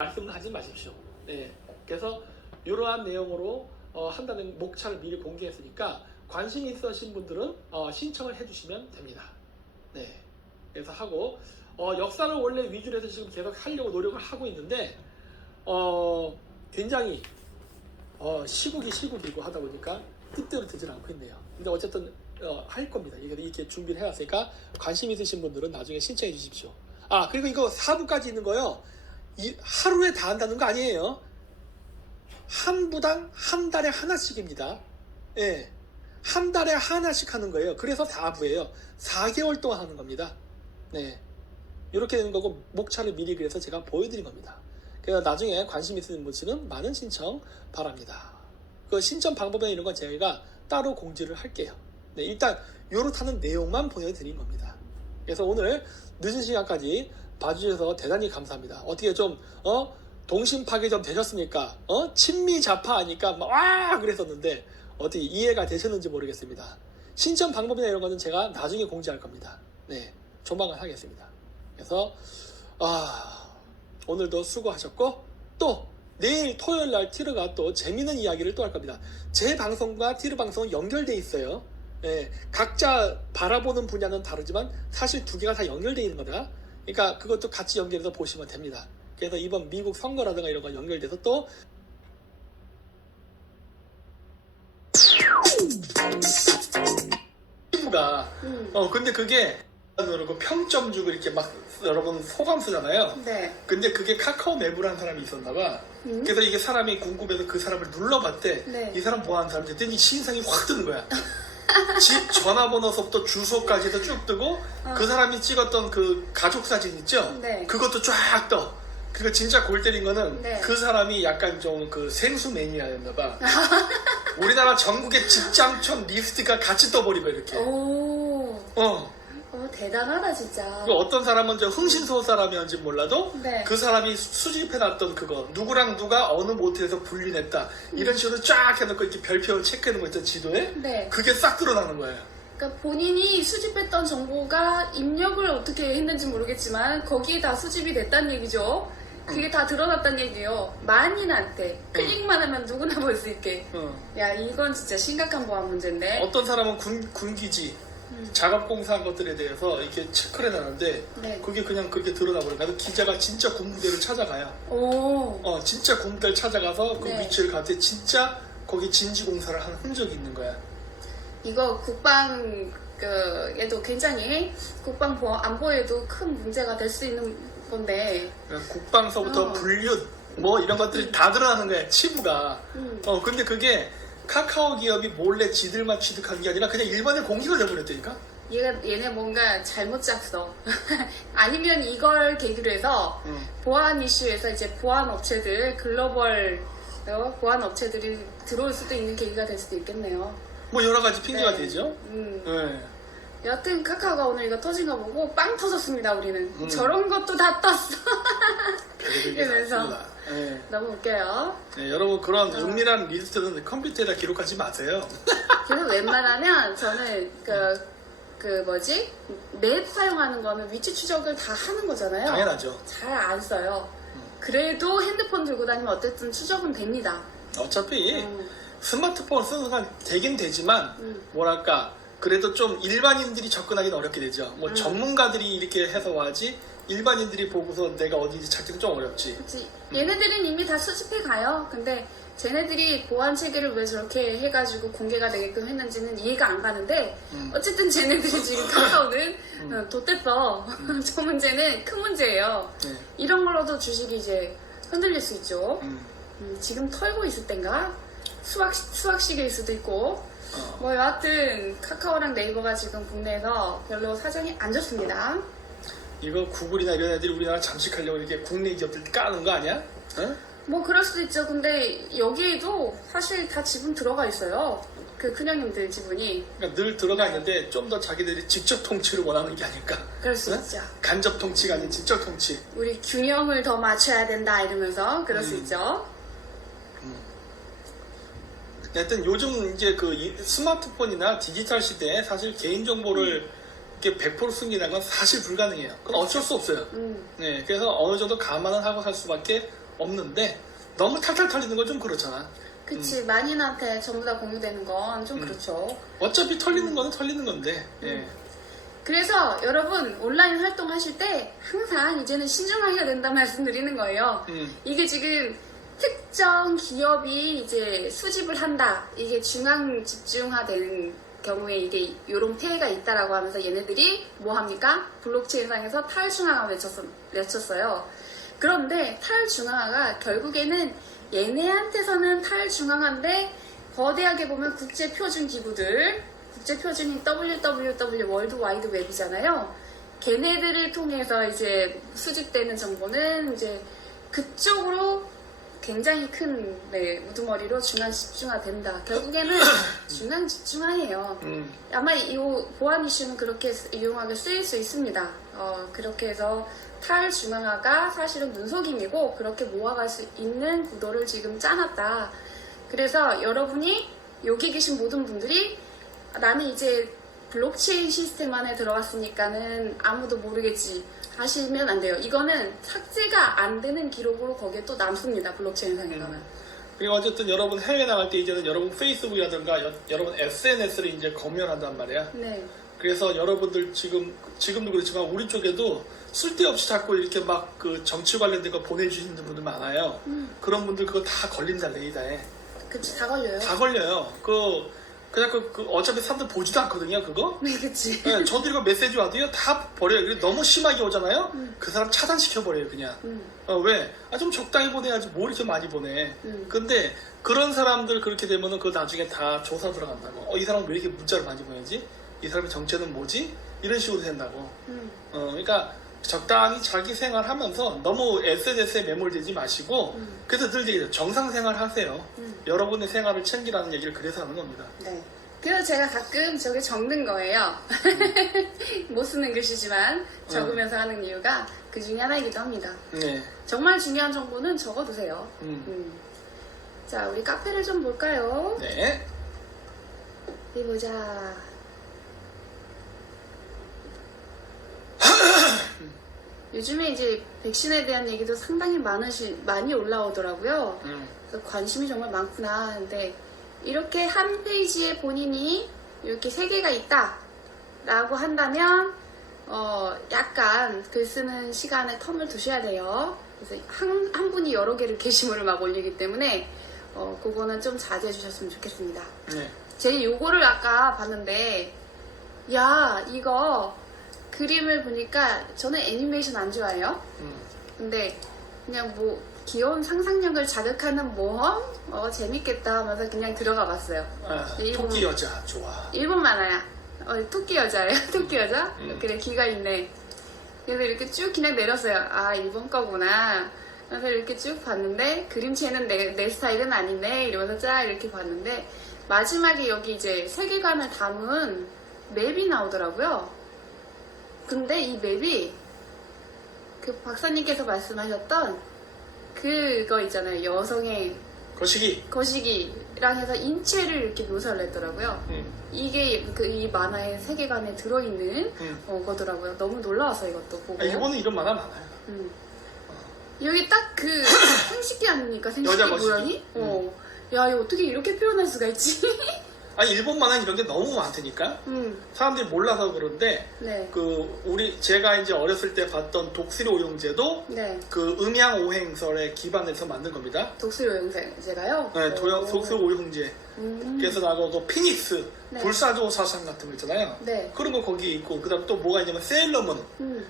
말씀하지 마십시오. 네. 그래서 이러한 내용으로 한다는 목차를 미리 공개했으니까 관심 있으신 분들은 신청을 해주시면 됩니다. 네. 그래서 하고 역사를 원래 위주로 해서 지금 계속 하려고 노력을 하고 있는데 굉장히 시국이고 하다 보니까 뜻대로 되질 않고 있네요. 근데 어쨌든 할 겁니다. 이렇게 준비를 해왔으니까 관심 있으신 분들은 나중에 신청해 주십시오. 그리고 이거 4부까지 있는 거요. 하루에 다 한다는 거 아니에요. 한 부당 한 달에 하나씩입니다. 예. 한 달에 하나씩 하는 거예요. 그래서 4부예요. 4개월 동안 하는 겁니다. 네. 이렇게 되는 거고, 목차를 미리 그래서 제가 보여드린 겁니다. 그래서 나중에 관심 있으신 분들은 많은 신청 바랍니다. 그 신청 방법이나 이런 건 제가 따로 공지를 할게요. 네, 일단 요렇다는 내용만 보여드린 겁니다. 그래서 오늘 늦은 시간까지 봐주셔서 대단히 감사합니다. 어떻게 좀 동심파괴 좀 되셨습니까? 친미자파하니까 막 와 그랬었는데 어떻게 이해가 되셨는지 모르겠습니다. 신청 방법이나 이런 거는 제가 나중에 공지할 겁니다. 네, 조만간 하겠습니다. 그래서 오늘도 수고하셨고, 또 내일 토요일 날 티르가 또 재밌는 이야기를 또 할 겁니다. 제 방송과 티르 방송은 연결돼 있어요. 네, 각자 바라보는 분야는 다르지만 사실 두 개가 다 연결돼 있는 거다. 그러니까 그것도 같이 연결해서 보시면 됩니다. 그래서 이번 미국 선거라든가 이런 거 연결돼서 또 친구가 근데 그게 그 평점 주고 이렇게 막 여러분 소감 쓰잖아요. 네. 근데 그게 카카오 맵으로 한 사람이 있었나 봐. 그래서 이게 사람이 궁금해서 그 사람을 눌러봤대. 네. 이 사람 뭐 하는 사람인지 했더니 신상이 확 뜨는 거야. 집 전화번호서부터 주소까지도 쭉 뜨고 그 사람이 찍었던 그 가족 사진 있죠? 네. 그것도 쫙 떠. 그리고 진짜 골 때린 거는 네. 그 사람이 약간 좀 그 생수 매니아였나 봐. 우리나라 전국의 직장촌 리스트가 같이 떠버리고 이렇게. 오. 대단하다 진짜. 어떤 사람은 저 흥신소 사람이었는지 몰라도 네. 그 사람이 수집해놨던 그거 누구랑 누가 어느 모텔에서 불륜했다 이런 식으로 쫙 해놓고 이렇게 별표 체크해놓은 거 있죠, 지도에. 네. 그게 싹 드러나는 거예요. 그러니까 본인이 수집했던 정보가 입력을 어떻게 했는지 모르겠지만 거기에 다 수집이 됐다는 얘기죠. 그게 다 드러났다는 얘기예요. 만인한테 클릭만 하면 누구나 볼 수 있게. 야, 이건 진짜 심각한 보안 문제인데. 어떤 사람은 군기지 작업공사한 것들에 대해서 이렇게 체크를 해놨는데 네. 그게 그냥 그렇게 드러나버려요. 나도 기자가 진짜 군부대를 찾아가요. 오. 진짜 군부대를 찾아가서 그 네. 위치를 갔더니 진짜 거기 진지공사를 한 흔적이 있는 거야. 이거 국방 얘도 굉장히 국방 안보에도 큰 문제가 될 수 있는 건데. 그러니까 국방서부터 불륜 뭐 이런 것들이 다 드러나는 거야, 치부가. 근데 그게 카카오 기업이 몰래 지들만 취득한 게 아니라 그냥 일반에 공개가 돼버렸다니까. 얘네 뭔가 잘못 짰어. 아니면 이걸 계기로 해서 보안 이슈에서 이제 보안 업체들, 글로벌 보안 업체들이 들어올 수도 있는 계기가 될 수도 있겠네요. 뭐 여러 가지 핑계가 네. 되죠. 네. 여튼 카카오가 오늘 이거 터진 거 보고 빵 터졌습니다, 우리는. 저런 것도 다 떴어. 이러면서 네. 너무 웃겨요. 네, 여러분 그런 은밀한 리스트는 컴퓨터에다 기록하지 마세요. 그래서 웬만하면 저는 맵 사용하는 거는 위치 추적을 다 하는 거잖아요. 당연하죠. 잘 안 써요. 그래도 핸드폰 들고 다니면 어쨌든 추적은 됩니다. 어차피 스마트폰 쓰는 순간 되긴 되지만 뭐랄까 그래도 좀 일반인들이 접근하기는 어렵게 되죠. 뭐 전문가들이 이렇게 해서 와야지 일반인들이 보고서 내가 어디인지 찾기는 좀 어렵지. 그치. 얘네들은 이미 다 수집해 가요. 근데 쟤네들이 보안 체계를 왜 저렇게 해가지고 공개가 되게끔 했는지는 이해가 안 가는데 어쨌든 쟤네들이 지금 카카오는 돛댔어. 저 문제는 큰 문제예요. 네. 이런 걸로도 주식이 이제 흔들릴 수 있죠. 지금 털고 있을 땐가? 수학 시기일 수도 있고. 뭐 여하튼 카카오랑 네이버가 지금 국내에서 별로 사정이 안 좋습니다. 이거 구글이나 이런 애들이 우리나라 잠식하려고 이렇게 국내 기업들 까는 거 아니야? 뭐 그럴 수도 있죠. 근데 여기에도 사실 다 지분 들어가 있어요. 그 큰형님들 지분이. 그러니까 늘 들어가 있는데 좀 더 자기들이 직접 통치를 원하는 게 아닐까? 그럴 수 있죠. 간접 통치가 아닌 직접 통치. 우리 균형을 더 맞춰야 된다 이러면서 그럴 수 있죠. 하여튼 요즘 이제 그 스마트폰이나 디지털 시대에 사실 개인정보를 이렇게 100% 숨기는 건 사실 불가능해요. 그건 어쩔 수 없어요. 네, 그래서 어느 정도 감안은 하고 살 수밖에 없는데 너무 탈탈 털리는 건 좀 그렇잖아. 그치, 만인한테 전부 다 공유되는 건 좀 그렇죠. 어차피 털리는 거는 털리는 건데. 예. 그래서 여러분 온라인 활동하실 때 항상 이제는 신중하게 된다 말씀드리는 거예요. 이게 지금 특정 기업이 이제 수집을 한다. 이게 중앙 집중화되는 경우에 이게 요런 폐해가 있다라고 하면서 얘네들이 뭐 합니까? 블록체인상에서 탈중앙화 외쳤어요. 그런데 탈중앙화가 결국에는 얘네한테서는 탈중앙화인데 거대하게 보면 국제표준 기구들, 국제표준인 WWW 월드 와이드 웹이잖아요. 걔네들을 통해서 이제 수집되는 정보는 이제 그쪽으로 굉장히 큰 우두머리로 중앙 집중화된다. 결국에는 중앙 집중화예요. 아마 이 보안 이슈는 그렇게 유용하게 쓰일 수 있습니다. 그렇게 해서 탈중앙화가 사실은 눈속임이고 그렇게 모아갈 수 있는 구도를 지금 짜놨다. 그래서 여러분이 여기 계신 모든 분들이 나는 이제 블록체인 시스템 안에 들어갔으니까는 아무도 모르겠지 하시면 안 돼요. 이거는 삭제가 안 되는 기록으로 거기에 또 남습니다. 블록체인 상에서는. 그리고 어쨌든 여러분 해외 나갈 때 이제는 여러분 페이스북이라든가 여러분 SNS를 이제 검열한단 말이야. 네. 그래서 여러분들 지금도 그렇지만 우리 쪽에도 쓸데없이 자꾸 이렇게 막 그 정치 관련된 거 보내주시는 분들 많아요. 그런 분들 그거 다 걸린다 레이더에. 그치, 다 걸려요. 다 걸려요. 그냥 어차피 사람들 보지도 않거든요, 그거? 네, 그치. 네, 저도 이거 메시지 와도요, 다 버려요. 그리고 너무 심하게 오잖아요? 그 사람 차단시켜버려요, 그냥. 왜? 좀 적당히 보내야지, 뭘 이렇게 많이 보내. 근데, 그런 사람들 그렇게 되면은 그거 나중에 다 조사 들어간다고. 이 사람은 왜 이렇게 문자를 많이 보내지? 이 사람의 정체는 뭐지? 이런 식으로 된다고. 그러니까, 적당히 자기 생활하면서 너무 SNS에 매몰되지 마시고 그래서 늘 얘기해요. 정상생활 하세요. 여러분의 생활을 챙기라는 얘기를 그래서 하는 겁니다. 네. 그래서 제가 가끔 저게 적는 거예요. 못 쓰는 글씨지만 적으면서 하는 이유가 그 중에 하나이기도 합니다. 네. 정말 중요한 정보는 적어두세요. 자, 우리 카페를 좀 볼까요? 네. 어디 보자. 요즘에 이제 백신에 대한 얘기도 상당히 많이 올라오더라고요. 그래서 관심이 정말 많구나. 근데 이렇게 한 페이지에 본인이 이렇게 3개가 있다 라고 한다면 약간 글 쓰는 시간에 텀을 두셔야 돼요. 그래서 한 분이 여러 개를 게시물을 막 올리기 때문에 그거는 좀 자제해 주셨으면 좋겠습니다. 네. 제가 요거를 아까 봤는데 야, 이거 그림을 보니까 저는 애니메이션 안 좋아해요. 근데 그냥 뭐 귀여운 상상력을 자극하는 모험? 재밌겠다 하면서 그냥 들어가 봤어요. 토끼 여자 좋아. 일본 만화야. 토끼 여자예요? 토끼 여자? 그래, 귀가 있네. 그래서 이렇게 쭉 그냥 내렸어요. 아, 일본 거구나. 그래서 이렇게 쭉 봤는데 그림체는 내 스타일은 아니네 이러면서 쫙 이렇게 봤는데 마지막에 여기 이제 세계관을 담은 맵이 나오더라고요. 근데 이 맵이 그 박사님께서 말씀하셨던 그거 있잖아요. 여성의 거시기랑 해서 인체를 이렇게 묘사를 했더라고요. 이게 이 만화의 세계관에 들어있는 거더라고요. 너무 놀라워서 이것도 보고. 일본은 이런 만화 많아요. 여기 딱 그 생식기 아닙니까? 생식기 여자 모양이? 야, 이거 어떻게 이렇게 표현할 수가 있지? 일본 만화 이런 게 너무 많으니까 사람들이 몰라서 그런데 네. 제가 이제 어렸을 때 봤던 독수리 오용제도 네. 그 음양오행설에 기반해서 만든 겁니다. 독수리 오용제가요? 네, 독수리 오용제. 그래서 나고 그 피닉스, 네. 불사조 사상 같은 거 있잖아요. 네. 그런 거 거기 있고 그다음 또 뭐가 있냐면 세일러문.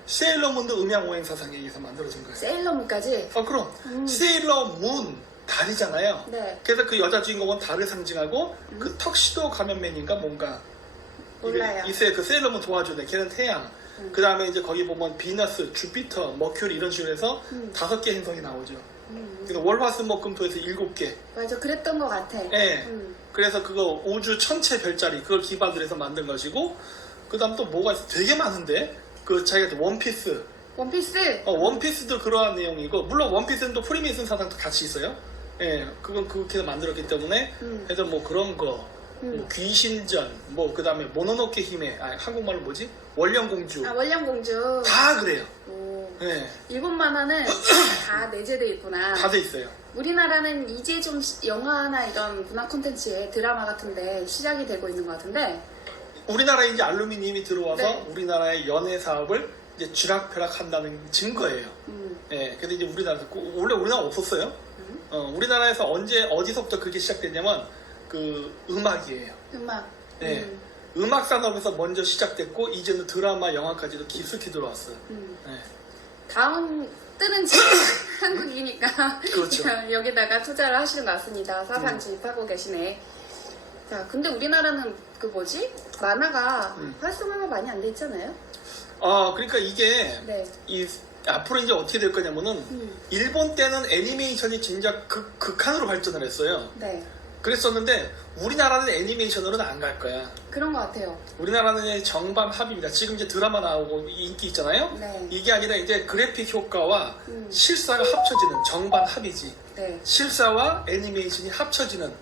세일러문도 음양오행 사상에 의해서 만들어진 거예요. 세일러문까지? 그럼 세일러문 달이잖아요. 네. 그래서 그 여자 주인공은 달을 상징하고 그 턱시도 가면맨인가 뭔가 몰라요. 있어요. 그 세일러문 도와주네. 걔는 태양. 그 다음에 이제 거기 보면 비너스, 주피터, 머큐리 이런 식으로 해서 5개 행성이 나오죠. 그래서 월화수목금토에서 7개. 맞아, 그랬던 것 같아. 네. 그래서 그거 우주 전체 별자리 그걸 기반으로 해서 만든 것이고 그 다음 또 뭐가 있어? 되게 많은데 그 자기가 원피스. 원피스? 원피스도 그러한 내용이고 물론 원피스는 또 프리메이슨 사상도 같이 있어요. 예, 그건 그렇게 만들었기 때문에 그래서 뭐 그런 거, 뭐 귀신전, 뭐 그 다음에 모노노케 히메, 한국말로 뭐지? 월령공주. 월령공주. 다 그래요. 오. 네. 일본 만화는 다 내재돼 있구나. 다 돼 있어요. 우리나라는 이제 좀 영화나 이런 문화 콘텐츠에 드라마 같은데 시작이 되고 있는 것 같은데. 우리나라에 이제 알루미늄이 들어와서 네. 우리나라의 연예 사업을 이제 쥐락펴락한다는 증거예요. 예, 근데 이제 우리나라 원래 우리나라 없었어요. 우리나라에서 어디서부터 그게 시작됐냐면 그 음악이에요. 음악. 예, 음악 산업에서 먼저 시작됐고 이제는 드라마, 영화까지도 깊숙이 들어왔어요. 예. 다음 뜨는 집 한국이니까 그렇죠. 여기다가 투자를 하시는 것 같습니다. 사상 주입하고 계시네. 자, 근데 우리나라는 그 뭐지? 만화가 활성화가 많이 안 돼 있잖아요. 그러니까 이게 네. 앞으로 이제 어떻게 될 거냐면은 일본 때는 애니메이션이 진짜 극한으로 발전을 했어요. 네. 그랬었는데 우리나라는 애니메이션으로는 안 갈 거야. 그런 것 같아요. 우리나라는 이제 정반 합입니다. 지금 이제 드라마 나오고 인기 있잖아요. 네. 이게 아니라 이제 그래픽 효과와 실사가 합쳐지는 정반 합이지. 네. 실사와 애니메이션이 합쳐지는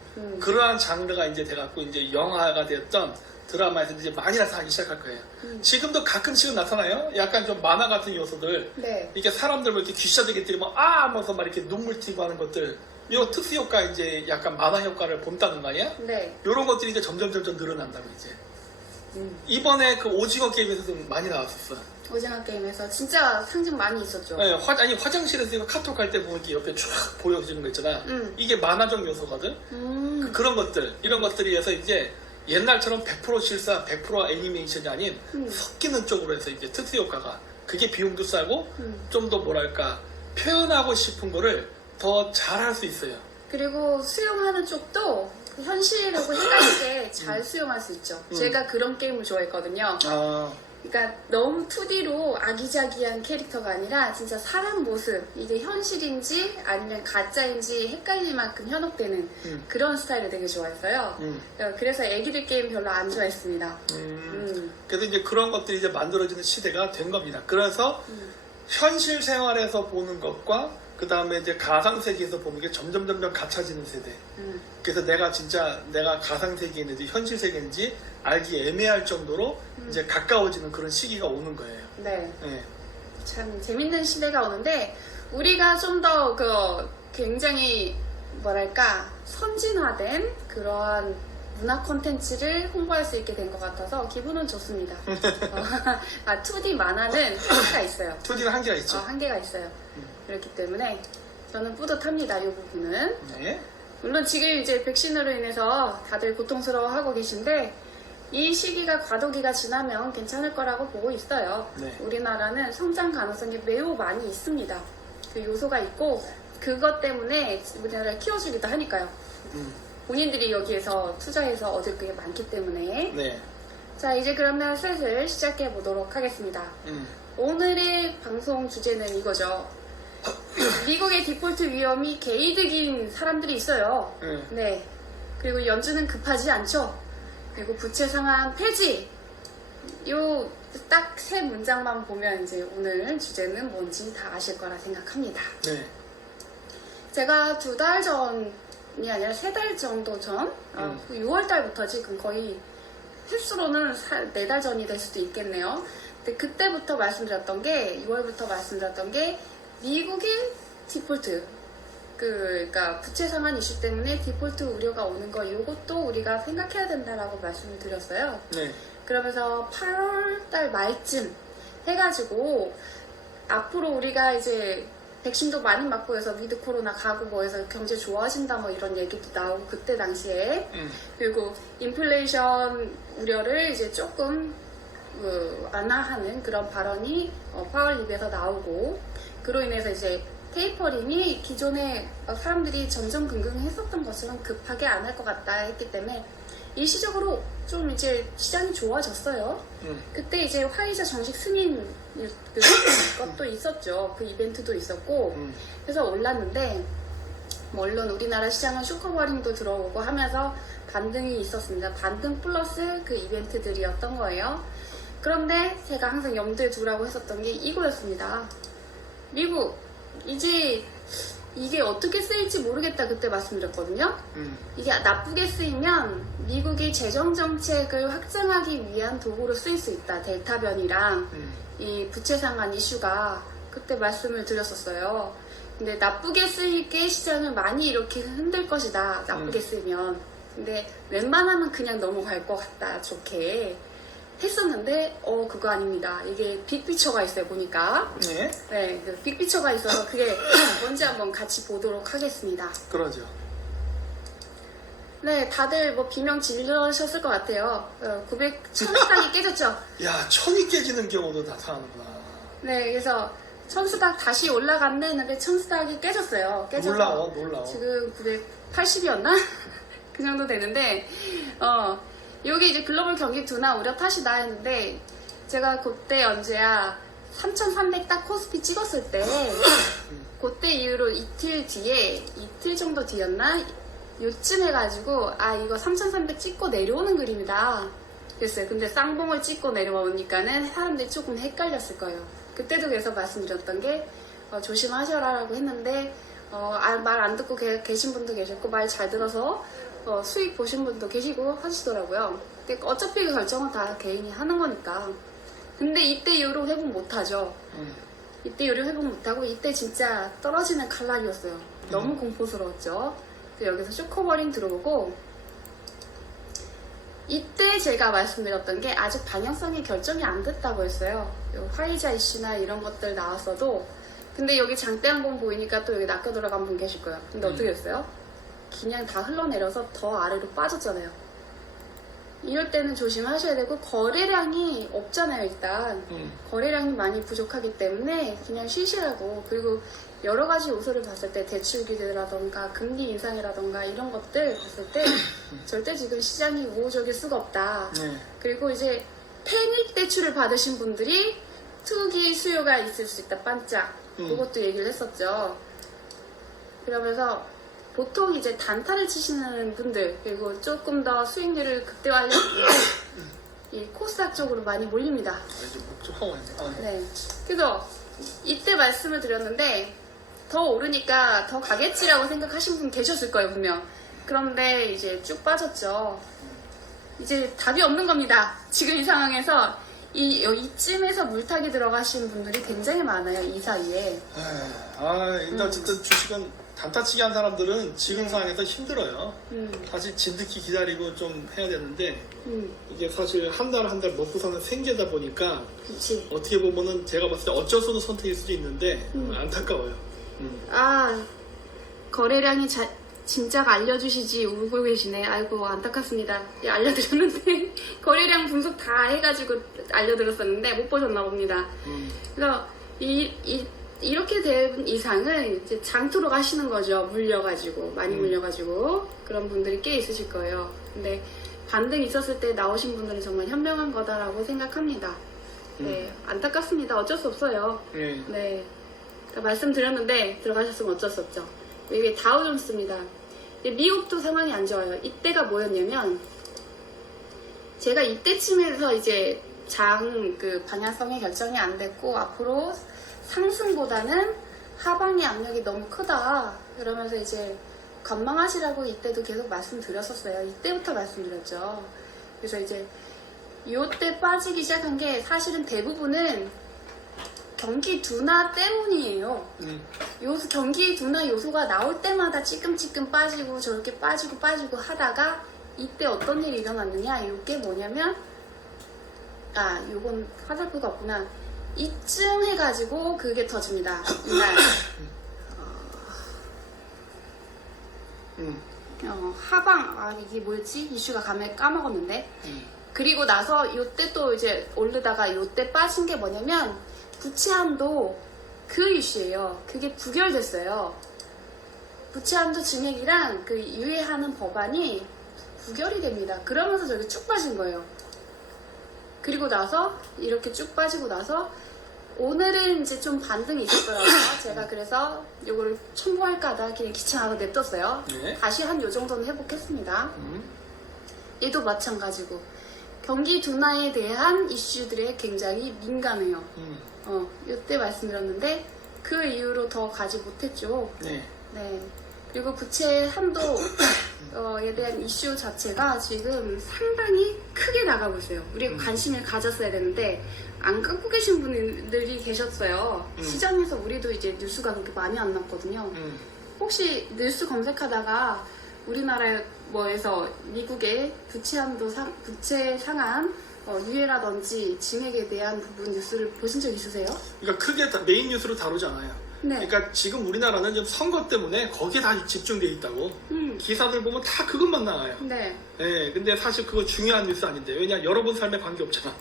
그러한 장르가 이제 돼갖고 이제 영화가 되었던 드라마에서 이제 많이 나타나기 시작할 거예요. 지금도 가끔씩은 나타나요. 약간 좀 만화 같은 요소들. 네. 이게 사람들 뭐 이렇게 귀샤되게 때리면 하면서 막 이렇게 눈물 튀고 하는 것들. 요 특수 효과 이제 약간 만화 효과를 본다는 거 아니야? 네. 요런 것들이 이제 점점 늘어난다고 이제. 이번에 그 오징어 게임에서도 많이 나왔었어. 오징어 게임에서 진짜 상징 많이 있었죠. 네, 화장실에서 이거 카톡 할 때 보면 이렇게 옆에 쫙 보여지는 거 있잖아. 이게 만화적 요소거든. 그런 것들, 이런 것들이 해서 이제 옛날처럼 100% 실사, 100% 애니메이션이 아닌 섞이는 쪽으로 해서 이제 특수 효과가 그게 비용도 싸고 좀 더 뭐랄까 표현하고 싶은 거를 더 잘할 수 있어요. 그리고 수용하는 쪽도 현실하고 헷갈리게 잘 수용할 수 있죠. 제가 그런 게임을 좋아했거든요. 그러니까 너무 2D로 아기자기한 캐릭터가 아니라 진짜 사람 모습, 이게 현실인지 아니면 가짜인지 헷갈릴 만큼 현혹되는 그런 스타일을 되게 좋아했어요. 그래서 애기들 게임 별로 안 좋아했습니다. 그래서 이제 그런 것들이 이제 만들어지는 시대가 된 겁니다. 그래서 현실 생활에서 보는 것과 그 다음에 이제 가상세계에서 보는 게 점점 같아지는 세대. 그래서 내가 가상세계에 있는지 현실 세계인지 알기 애매할 정도로 이제 가까워지는 그런 시기가 오는 거예요. 네. 네. 참 재밌는 시대가 오는데 우리가 좀 더 굉장히 뭐랄까 선진화된 그러한 문화 콘텐츠를 홍보할 수 있게 된 것 같아서 기분은 좋습니다. 2D 만화는 한계가 있어요. 2D는 한계가 있죠. 한계가 있어요. 그렇기 때문에 저는 뿌듯합니다. 이 부분은. 네. 물론 지금 이제 백신으로 인해서 다들 고통스러워하고 계신데 이 시기가 과도기가 지나면 괜찮을 거라고 보고 있어요. 네. 우리나라는 성장 가능성이 매우 많이 있습니다. 그 요소가 있고 그것 때문에 우리나라를 키워주기도 하니까요. 본인들이 여기에서 투자해서 얻을 게 많기 때문에. 네. 자, 이제 그러면 슬슬 시작해 보도록 하겠습니다. 오늘의 방송 주제는 이거죠. 미국의 디폴트 위험이 개이득인 사람들이 있어요. 네. 그리고 연준은 급하지 않죠. 그리고 부채 상한 폐지. 요 딱 세 문장만 보면 이제 오늘 주제는 뭔지 다 아실 거라 생각합니다. 네. 제가 2달 전이 아니라 3달 정도 전, 6월 달부터 지금 거의 횟수로는 4달 전이 될 수도 있겠네요. 근데 그때부터 말씀드렸던 게, 6월부터 말씀드렸던 게 미국의 디폴트, 그러니까 부채 상한 이슈 때문에 디폴트 우려가 오는 거, 이것도 우리가 생각해야 된다라고 말씀을 드렸어요. 네. 그러면서 8월 달 말쯤 해가지고 앞으로 우리가 이제 백신도 많이 맞고 해서 위드 코로나 가고 뭐 해서 경제 좋아진다 뭐 이런 얘기도 나오고 그때 당시에 그리고 인플레이션 우려를 이제 조금 완화하는 그런 발언이 파월 입에서 나오고 그로 인해서 이제 테이퍼링이 기존에 사람들이 전전긍긍 했었던 것처럼 급하게 안 할 것 같다 했기 때문에 일시적으로 좀 이제 시장이 좋아졌어요. 그때 이제 화이자 정식 승인 것도 있었죠. 그 이벤트도 있었고 그래서 올랐는데 물론 우리나라 시장은 쇼커버링도 들어오고 하면서 반등이 있었습니다. 반등 플러스 그 이벤트들이었던 거예요. 그런데 제가 항상 염두에 두라고 했었던 게 이거였습니다. 미국 이제 이게 어떻게 쓰일지 모르겠다 그때 말씀드렸거든요. 이게 나쁘게 쓰이면 미국이 재정정책을 확장하기 위한 도구로 쓰일 수 있다. 델타 변이랑 이 부채 상한 이슈가 그때 말씀을 드렸었어요. 근데 나쁘게 쓰이게 시장을 많이 이렇게 흔들 것이다. 나쁘게 쓰면. 근데 웬만하면 그냥 넘어갈 것 같다. 좋게 했었는데 그거 아닙니다. 이게 빅피처가 있어요. 보니까. 네. 네, 그 빅피처가 있어서 그게 뭔지 한번 같이 보도록 하겠습니다. 그러죠. 네, 다들 뭐 비명 질러셨을 것 같아요. 1000수닥이 깨졌죠? 야, 천이 깨지는 경우도 나타나는구나. 네, 그래서 1000수닥 다시 올라갔네 했는데 1000수닥이 깨졌어요. 깨져서 놀라워. 지금 980이었나? 그 정도 되는데, 여기 이제 글로벌 경기 둔화 우려 탓이다 했는데, 제가 그때 언제야 3300 딱 코스피 찍었을 때, 그때 이후로 이틀 정도 뒤였나? 요쯤 해가지고, 이거 3300 찍고 내려오는 그림이다. 그랬어요. 근데 쌍봉을 찍고 내려오니까는 사람들이 조금 헷갈렸을 거예요. 그때도 그래서 말씀드렸던 게, 조심하셔라라고 했는데, 말 안 듣고 계신 분도 계셨고, 말 잘 들어서, 수익 보신 분도 계시고 하시더라고요. 근데 어차피 그 결정은 다 개인이 하는 거니까. 근데 이때 이후로 회복 못하죠. 이때 이후로 회복 못하고 이때 진짜 떨어지는 칼날이었어요. 너무 공포스러웠죠. 그래서 여기서 쇼커버링 들어오고 이때 제가 말씀드렸던 게 아직 방향성이 결정이 안 됐다고 했어요. 화이자 이슈나 이런 것들 나왔어도 근데 여기 장대 한번 보이니까 또 여기 낚여 들어간 분 계실 거예요. 근데 어떻게 됐어요? 그냥 다 흘러내려서 더 아래로 빠졌잖아요. 이럴 때는 조심하셔야 되고 거래량이 없잖아요. 일단 거래량이 많이 부족하기 때문에 그냥 쉬시라고. 그리고 여러 가지 요소를 봤을 때 대출 규제라던가 금리 인상이라던가 이런 것들 봤을 때 절대 지금 시장이 우호적일 수가 없다. 그리고 이제 패닉 대출을 받으신 분들이 투기 수요가 있을 수 있다. 반짝. 그것도 얘기를 했었죠. 그러면서 보통 이제 단타를 치시는 분들 그리고 조금 더 수익률을 극대화하려고 이 코스닥 쪽으로 많이 몰립니다. 이제 목적하고 있네. 네. 그래서 이때 말씀을 드렸는데 더 오르니까 더 가겠지라고 생각하신 분 계셨을 거예요 분명. 그런데 이제 쭉 빠졌죠. 이제 답이 없는 겁니다. 지금 이 상황에서 이쯤에서 물타기 들어가신 분들이 굉장히 많아요. 이 사이에. 일단 어쨌든 주식은 단타치기 한 사람들은 지금 상황에서 힘들어요. 사실 진득히 기다리고 좀 해야 되는데 이게 사실 한 달 한 달 먹고서는 생계다 보니까 그치. 어떻게 보면은 제가 봤을 때 어쩔 수 없는 선택일 수도 있는데 안타까워요. 거래량이 진작 알려주시지 울고 계시네. 아이고 안타깝습니다. 예, 알려드렸는데 거래량 분석 다 해가지고 알려드렸었는데 못 보셨나 봅니다. 그래서 이렇게 된 이상은 이제 장투로 가시는 거죠. 물려가지고 많이 물려가지고 그런 분들이 꽤 있으실 거예요. 근데 반등 있었을 때 나오신 분들은 정말 현명한 거다라고 생각합니다. 네, 안타깝습니다. 어쩔 수 없어요. 네, 말씀드렸는데 들어가셨으면 어쩔 수 없죠. 이게 다우존스입니다. 미국도 상황이 안 좋아요. 이때가 뭐였냐면 제가 이때쯤에서 이제 그 방향성의 결정이 안 됐고 앞으로 상승보다는 하방의 압력이 너무 크다. 그러면서 이제 관망하시라고 이때도 계속 말씀드렸었어요. 이때부터 말씀드렸죠. 그래서 이제 요때 빠지기 시작한 게 사실은 대부분은 경기 둔화 때문이에요. 경기 둔화 요소가 나올 때마다 찌끔찌끔 빠지고 저렇게 빠지고 하다가 이때 어떤 일이 일어났느냐 이게 뭐냐면 요건 화살표가 없구나. 이쯤 해가지고 그게 터집니다. 이날 하방 이게 뭐였지? 이슈가 감에 까먹었는데 그리고 나서 요때 또 이제 오르다가 요때 빠진 게 뭐냐면 부채한도 그 이슈예요. 그게 부결됐어요. 부채한도 증액이랑 그 유예하는 법안이 부결이 됩니다. 그러면서 저기 쭉 빠진 거예요. 그리고 나서 이렇게 쭉 빠지고 나서 오늘은 이제 좀 반등이 있었더라고요. 제가 그래서 이거를 첨부할까 하다 그냥 귀찮아서 냅뒀어요. 다시 한 요 정도는 회복했습니다. 얘도 마찬가지고 경기 둔화에 대한 이슈들에 굉장히 민감해요. 이때 말씀드렸는데 그 이후로 더 가지 못했죠. 네. 그리고 부채 한도에 대한 이슈 자체가 지금 상당히 크게 나가고 있어요. 우리가 관심을 가졌어야 되는데 안 갖고 계신 분들이 계셨어요. 시장에서 우리도 이제 뉴스가 그렇게 많이 안 났거든요. 혹시 뉴스 검색하다가 우리나라 뭐에서 미국의 부채 한도 부채 상한 유예라든지 증액에 대한 부분 뉴스를 보신 적 있으세요? 그러니까 크게 메인 뉴스로 다루지 않아요. 네. 그러니까 지금 우리나라는 지금 선거 때문에 거기에 다 집중돼 있다고. 기사들 보면 다 그것만 나와요. 네. 예, 근데 사실 그거 중요한 뉴스 아닌데. 왜냐, 여러분 삶에 관계 없잖아.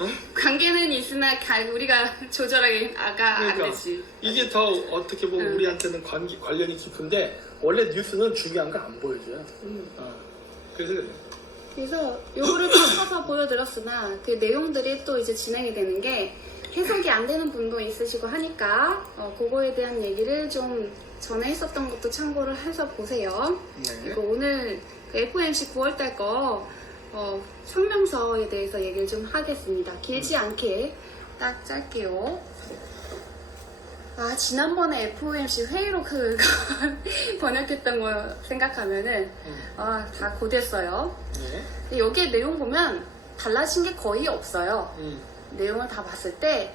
응? 관계는 있으나 우리가 조절하게 안 되지. 이게 더 어떻게 보면 우리한테는 관련이 깊은데, 원래 뉴스는 중요한 거 안 보여줘요. 그래서 그래요. 그래서 요거를 섞어서 보여드렸으나 그 내용들이 또 이제 진행이 되는 게 해석이 안 되는 분도 있으시고 하니까 그거에 대한 얘기를 좀 전에 했었던 것도 참고를 해서 보세요. 네. 그리고 오늘 그 FOMC 9월달 거 성명서에 대해서 얘기를 좀 하겠습니다. 길지 않게 딱 짧게요. 지난번에 FOMC 회의로 그거 번역했던 거 생각하면은 다 곧했어요. 네. 여기에 내용 보면 달라진 게 거의 없어요. 내용을 다 봤을 때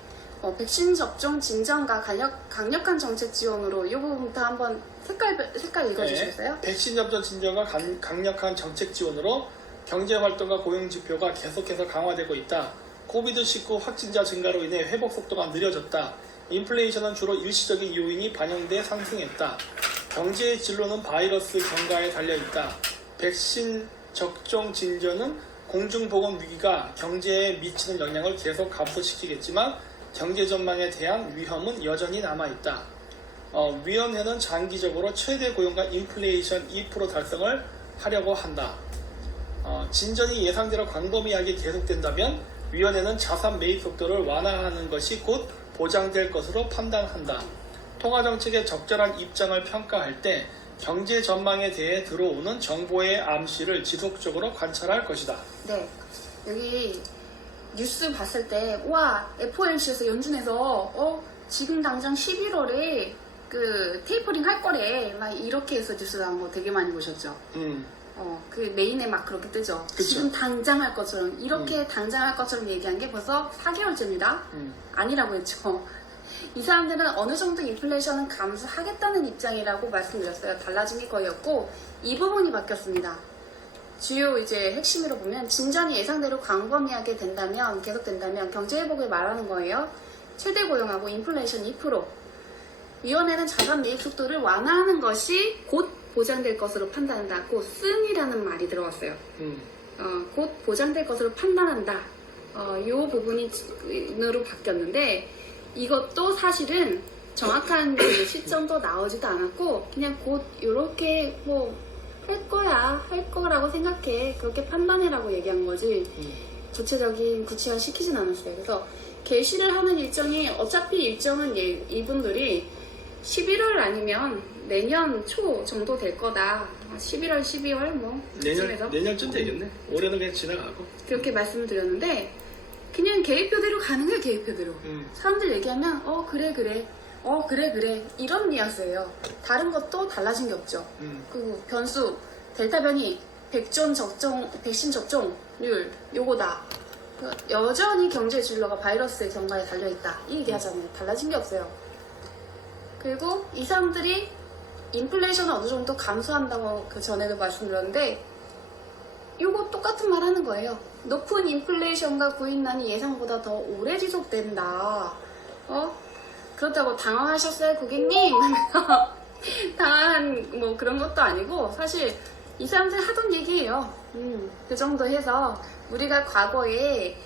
백신 접종 진전과 강력한 정책 지원으로 이 부분부터 한번 색깔 읽어주시겠어요? 네. 백신 접종 진전과 강력한 정책 지원으로 경제 활동과 고용 지표가 계속해서 강화되고 있다. 코비드-19 확진자 증가로 인해 회복 속도가 느려졌다. 인플레이션은 주로 일시적인 요인이 반영돼 상승했다. 경제의 진로는 바이러스 경과에 달려있다. 백신 접종 진전은 공중보건 위기가 경제에 미치는 영향을 계속 감소시키겠지만 경제 전망에 대한 위험은 여전히 남아있다. 위원회는 장기적으로 최대 고용과 인플레이션 2% 달성을 하려고 한다. 진전이 예상대로 광범위하게 계속된다면 위원회는 자산 매입 속도를 완화하는 것이 곧 보장될 것으로 판단한다. 통화정책의 적절한 입장을 평가할 때 경제 전망에 대해 들어오는 정보의 암시를 지속적으로 관찰할 것이다. 네, 여기 뉴스 봤을 때 FOMC에서 연준에서 지금 당장 11월에 그 테이퍼링 할 거래 막 이렇게 해서 뉴스 나온 거 되게 많이 보셨죠? 그 메인에 막 그렇게 뜨죠. 그쵸. 지금 당장 할 것처럼 이렇게 당장 할 것처럼 얘기한 게 벌써 4개월째입니다. 아니라고 했죠. 이 사람들은 어느 정도 인플레이션은 감수하겠다는 입장이라고 말씀드렸어요. 달라진 게 거의 없고 이 부분이 바뀌었습니다. 주요 이제 핵심으로 보면 진전이 예상대로 광범위하게 된다면 계속된다면 경제 회복을 말하는 거예요. 최대 고용하고 인플레이션 2%. 위원회는 자산 매입 속도를 완화하는 것이 곧 보장될 것으로 판단한다. 곧쓴이라는 말이 들어왔어요. 곧 보장될 것으로 판단한다. 이 부분으로 바뀌었는데 이것도 사실은 정확한 그 시점도 나오지도 않았고 그냥 곧 이렇게 할 거라고 생각해. 그렇게 판단해라고 얘기한 거지. 구체적인 구체화 시키진 않았어요. 그래서 게시를 하는 일정이 어차피 일정은 이분들이 11월 아니면 내년 초 정도 될 거다. 11월, 12월 내년쯤 되겠네. 올해는 그냥 지나가고. 그렇게 말씀을 드렸는데 그냥 계획표대로 가는 거예요. 계획표대로. 사람들 얘기하면 그래 이런 뉘앙스예요. 다른 것도 달라진 게 없죠. 그리고 변수 델타 변이 백신 접종률 요거다. 여전히 경제 진로가 바이러스의 경과에 달려있다. 이 얘기하잖아요. 달라진 게 없어요. 그리고 이 사람들이 인플레이션을 어느 정도 감소한다고 그 전에도 말씀드렸는데 요거 똑같은 말 하는 거예요. 높은 인플레이션과 구인난이 예상보다 더 오래 지속된다. 그렇다고 당황하셨어요, 고객님? 당황한 그런 것도 아니고 사실 이 사람들 하던 얘기예요. 그 정도 해서 우리가 과거에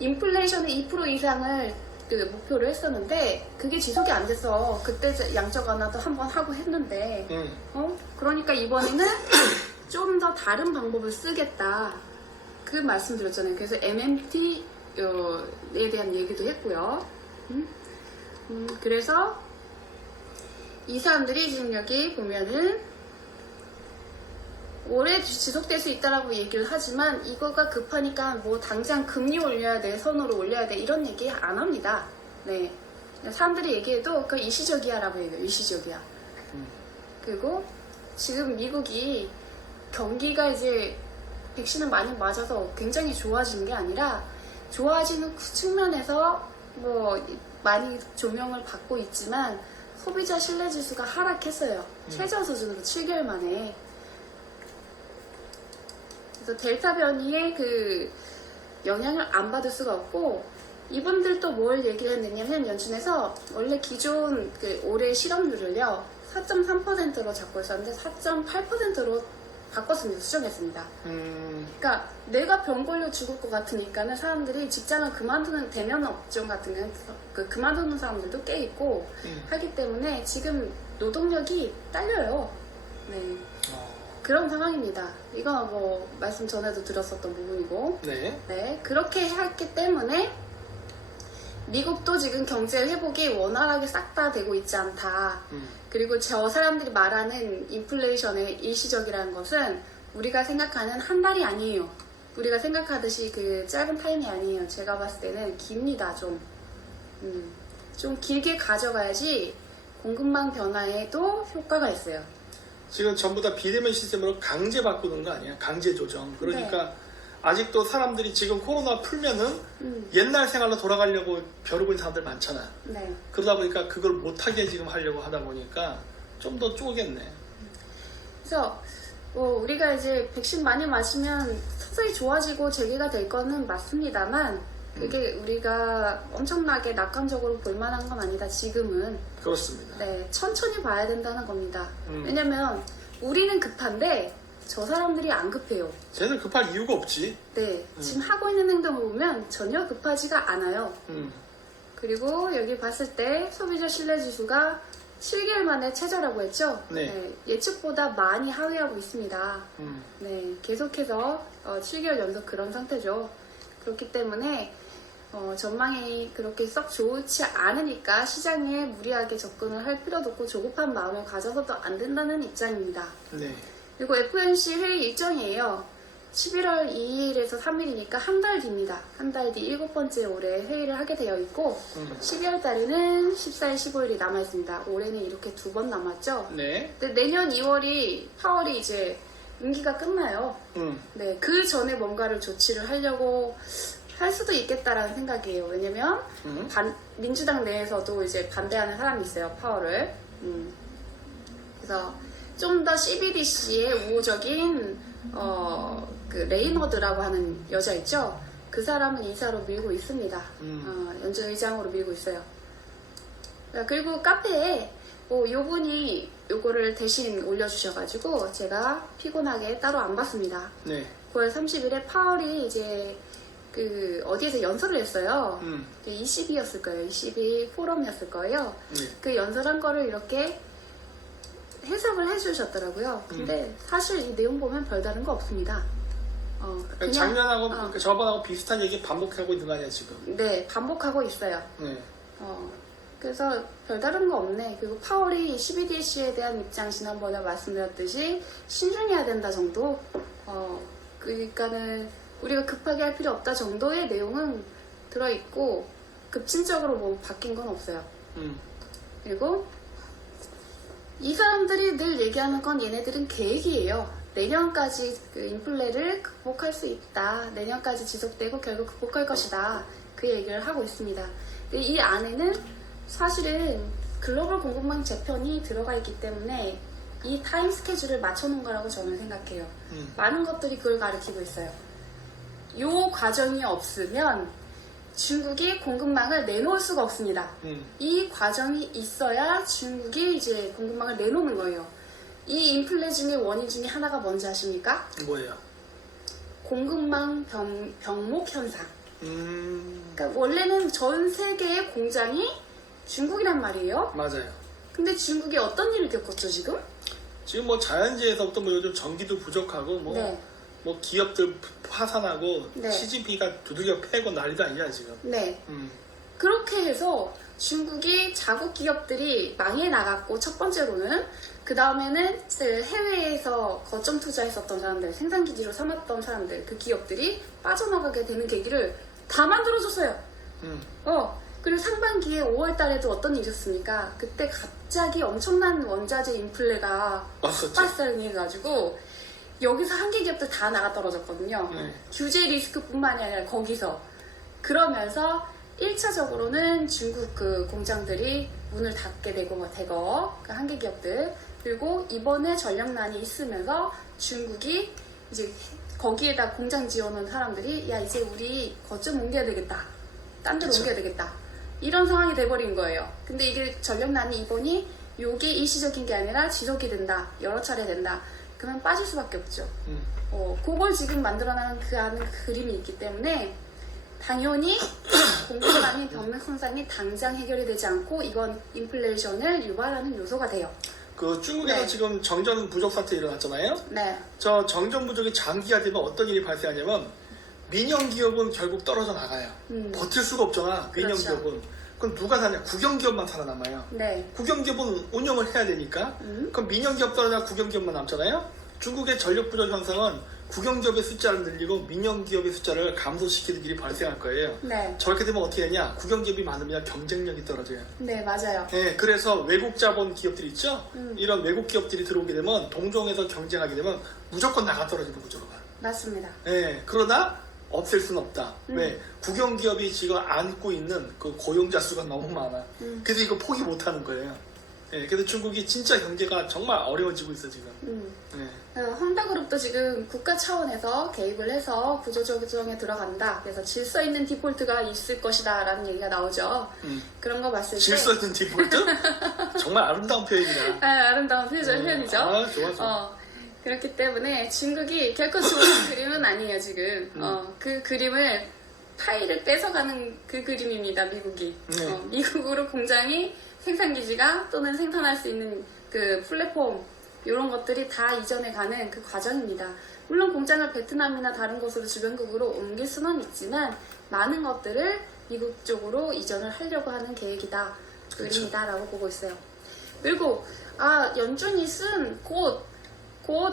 인플레이션의 2% 이상을 그 목표를 했었는데 그게 지속이 안 돼서 그때 양적 완화도 한번 하고 했는데 그러니까 이번에는 좀 더 다른 방법을 쓰겠다 그 말씀 드렸잖아요. 그래서 MMT에 대한 얘기도 했고요. 그래서 이 사람들이 지금 여기 보면은 오래 지속될 수 있다라고 얘기를 하지만 이거가 급하니까 당장 금리 올려야 돼, 선호를 올려야 돼 이런 얘기 안 합니다. 네, 사람들이 얘기해도 그 일시적이야라고 얘기해요. 일시적이야. 그리고 지금 미국이 경기가 이제 백신을 많이 맞아서 굉장히 좋아지는 게 아니라 좋아지는 그 측면에서 뭐 많이 조명을 받고 있지만 소비자 신뢰 지수가 하락했어요. 최저 수준으로 7개월 만에. 그래서 델타 변이의 그 영향을 안 받을 수가 없고, 이분들도 뭘 얘기를 했느냐면 연준에서 원래 기존 그 올해 실업률을요 4.3%로 잡고 있었는데 4.8%로 바꿨습니다. 수정했습니다. 그러니까 내가 병 걸려 죽을 것 같으니까는 사람들이 직장을 그만두는 대면 업종 같은 경우는 그만두는 사람들도 꽤 있고 하기 때문에 지금 노동력이 딸려요. 네. 그런 상황입니다. 이거 뭐 말씀 전에도 드렸었던 부분이고. 네. 네. 그렇게 했기 때문에 미국도 지금 경제 회복이 원활하게 싹 다 되고 있지 않다. 그리고 저 사람들이 말하는 인플레이션의 일시적이라는 것은 우리가 생각하는 한 달이 아니에요. 우리가 생각하듯이 그 짧은 타임이 아니에요. 제가 봤을 때는 깁니다. 좀 길게 가져가야지 공급망 변화에도 효과가 있어요. 지금 전부 다 비대면 시스템으로 강제 바꾸는 거 아니야? 강제 조정. 그러니까 네. 아직도 사람들이 지금 코로나 풀면은 옛날 생활로 돌아가려고 벼르고 있는 사람들 많잖아. 네. 그러다 보니까 그걸 못하게 지금 하려고 하다 보니까 좀 더 쪼겠네. 그래서 우리가 이제 백신 많이 맞으면 서서히 좋아지고 재개가 될 거는 맞습니다만 그게 우리가 엄청나게 낙관적으로 볼 만한 건 아니다. 지금은. 그렇습니다. 네, 천천히 봐야 된다는 겁니다. 왜냐면 우리는 급한데 저 사람들이 안 급해요. 쟤는 급할 이유가 없지. 네, 지금 하고 있는 행동을 보면 전혀 급하지가 않아요. 그리고 여기 봤을 때 소비자 신뢰 지수가 7개월 만에 최저라고 했죠? 네. 예측보다 많이 하회하고 있습니다. 네, 계속해서 7개월 연속 그런 상태죠. 그렇기 때문에 전망이 그렇게 썩 좋지 않으니까 시장에 무리하게 접근을 할 필요도 없고 조급한 마음을 가져서도 안 된다는 입장입니다. 네. 그리고 FOMC 회의 일정이에요. 11월 2일에서 3일이니까 한 달 뒤입니다. 한 달 뒤 7번째 올해 회의를 하게 되어 있고 12월 달에는 14일, 15일이 남아 있습니다. 올해는 이렇게 2번 남았죠. 네. 근데 내년 2월이 파월이 이제 임기가 끝나요. 네, 그 전에 뭔가를 조치를 하려고 할 수도 있겠다라는 생각이에요. 왜냐면 민주당 내에서도 이제 반대하는 사람이 있어요. 파월을. 그래서 좀 더 CBDC의 우호적인 그 레이너드라고 하는 여자 있죠. 그 사람은 이사로 밀고 있습니다. 연준 의장으로 밀고 있어요. 그리고 카페에 요분이 요거를 대신 올려주셔가지고 제가 피곤하게 따로 안 봤습니다. 네. 9월 30일에 파월이 이제 그 어디에서 연설을 했어요. 22였을 거예요. 22 포럼이었을 거예요. 네. 그 연설한 거를 이렇게 해석을 해주셨더라고요. 근데 사실 이 내용 보면 별다른 거 없습니다. 그냥 작년하고 저번하고 비슷한 얘기 반복하고 있는 거 아니야 지금? 네, 반복하고 있어요. 네. 그래서 별다른 거 없네. 그리고 파월이 CBDC에 대한 입장 지난번에 말씀드렸듯이 신중해야 된다 정도. 그러니까는 우리가 급하게 할 필요 없다 정도의 내용은 들어있고 급진적으로 뭐 바뀐 건 없어요. 그리고 이 사람들이 늘 얘기하는 건 얘네들은 계획이에요. 내년까지 그 인플레를 극복할 수 있다. 내년까지 지속되고 결국 극복할 것이다. 그 얘기를 하고 있습니다. 근데 이 안에는 사실은 글로벌 공급망 재편이 들어가 있기 때문에 이 타임 스케줄을 맞춰놓은 거라고 저는 생각해요. 많은 것들이 그걸 가리키고 있어요. 이 과정이 없으면 중국이 공급망을 내놓을 수가 없습니다. 이 과정이 있어야 중국이 이제 공급망을 내놓는 거예요. 이 인플레 중에 원인 중에 하나가 뭔지 아십니까? 뭐예요? 공급망 병목 현상. 그러니까 원래는 전 세계의 공장이 중국이란 말이에요. 맞아요. 근데 중국이 어떤 일을 겪었죠 지금? 지금 뭐 자연재해서부터 뭐 요즘 전기도 부족하고 뭐, 네. 뭐 기업들 파산하고 네. 시진핑이가 두들겨 패고 난리도 아니야 지금. 네. 그렇게 해서 중국이 자국 기업들이 망해 나갔고 첫 번째로는 그 다음에는 해외에서 거점 투자했었던 사람들, 생산기지로 삼았던 사람들, 그 기업들이 빠져나가게 되는 계기를 다 만들어줬어요. 그리고 상반기에 5월 달에도 어떤 일이 있었습니까? 그때 갑자기 엄청난 원자재 인플레가 왔었죠. 발생해가지고 여기서 한계 기업들 다 나가 떨어졌거든요. 네. 규제 리스크뿐만이 아니라 거기서 그러면서 1차적으로는 중국 그 공장들이 문을 닫게 되고 그 한계 기업들, 그리고 이번에 전력난이 있으면서 중국이 이제 거기에다 공장 지어놓은 사람들이 야 이제 우리 거점 옮겨야 되겠다, 딴 데로 그쵸. 옮겨야 되겠다, 이런 상황이 돼버린 거예요. 근데 이게 전력난이 이번이 요게 일시적인 게 아니라 지속이 된다, 여러 차례 된다, 그러면 빠질 수밖에 없죠. 그걸 지금 만들어내는 그 안에 그림이 있기 때문에 당연히 공급망의 병력 손상이 당장 해결이 되지 않고 이건 인플레이션을 유발하는 요소가 돼요. 그 중국에서 네. 지금 정전 부족 사태 일어났잖아요. 네, 저 정전 부족이 장기화되면 어떤 일이 발생하냐면 민영 기업은 결국 떨어져 나가요. 버틸 수가 없잖아. 민영 그렇죠. 기업은. 그럼 누가 사냐? 국영 기업만 살아남아요. 네, 국영 기업은 운영을 해야 되니까. 그럼 민영 기업 떨어져 국영 기업만 남잖아요. 중국의 전력 부족 현상은 국영 기업의 숫자를 늘리고 민영 기업의 숫자를 감소시키는 일이 발생할 거예요. 네, 저렇게 되면 어떻게 되냐? 국영 기업이 많으면 경쟁력이 떨어져요. 네, 맞아요. 네, 그래서 외국 자본 기업들이 있죠? 음. 이런 외국 기업들이 들어오게 되면 동종에서 경쟁하게 되면 무조건 나가 떨어지는 구조로 가요. 맞습니다. 네, 그러나 없앨 수는 없다. 왜? 국영 기업이 지금 안고 있는 그 고용자 수가 너무 많아. 그래서 이거 포기 못 하는 거예요. 네, 그래서 중국이 진짜 경제가 정말 어려워지고 있어, 지금. 네. 헝다그룹도 지금 국가 차원에서 개입을 해서 구조조정에 들어간다. 그래서 질서 있는 디폴트가 있을 것이다 라는 얘기가 나오죠. 그런 거 봤을 때 질서 있는 디폴트? 정말 아름다운 표현이다. 아름다운 표현이죠. 아, 좋아, 좋아. 그렇기 때문에 중국이 결코 좋은 그림은 아니에요, 지금. 그 그림을 파일을 뺏어가는 그 그림입니다, 미국이. 네. 미국으로 공장이 생산기지가 또는 생산할 수 있는 그 플랫폼, 이런 것들이 다 이전해 가는 그 과정입니다. 물론 공장을 베트남이나 다른 곳으로 주변국으로 옮길 수는 있지만 많은 것들을 미국 쪽으로 이전을 하려고 하는 계획이다, 그림이다라고 보고 있어요. 그리고 연준이 쓴 곧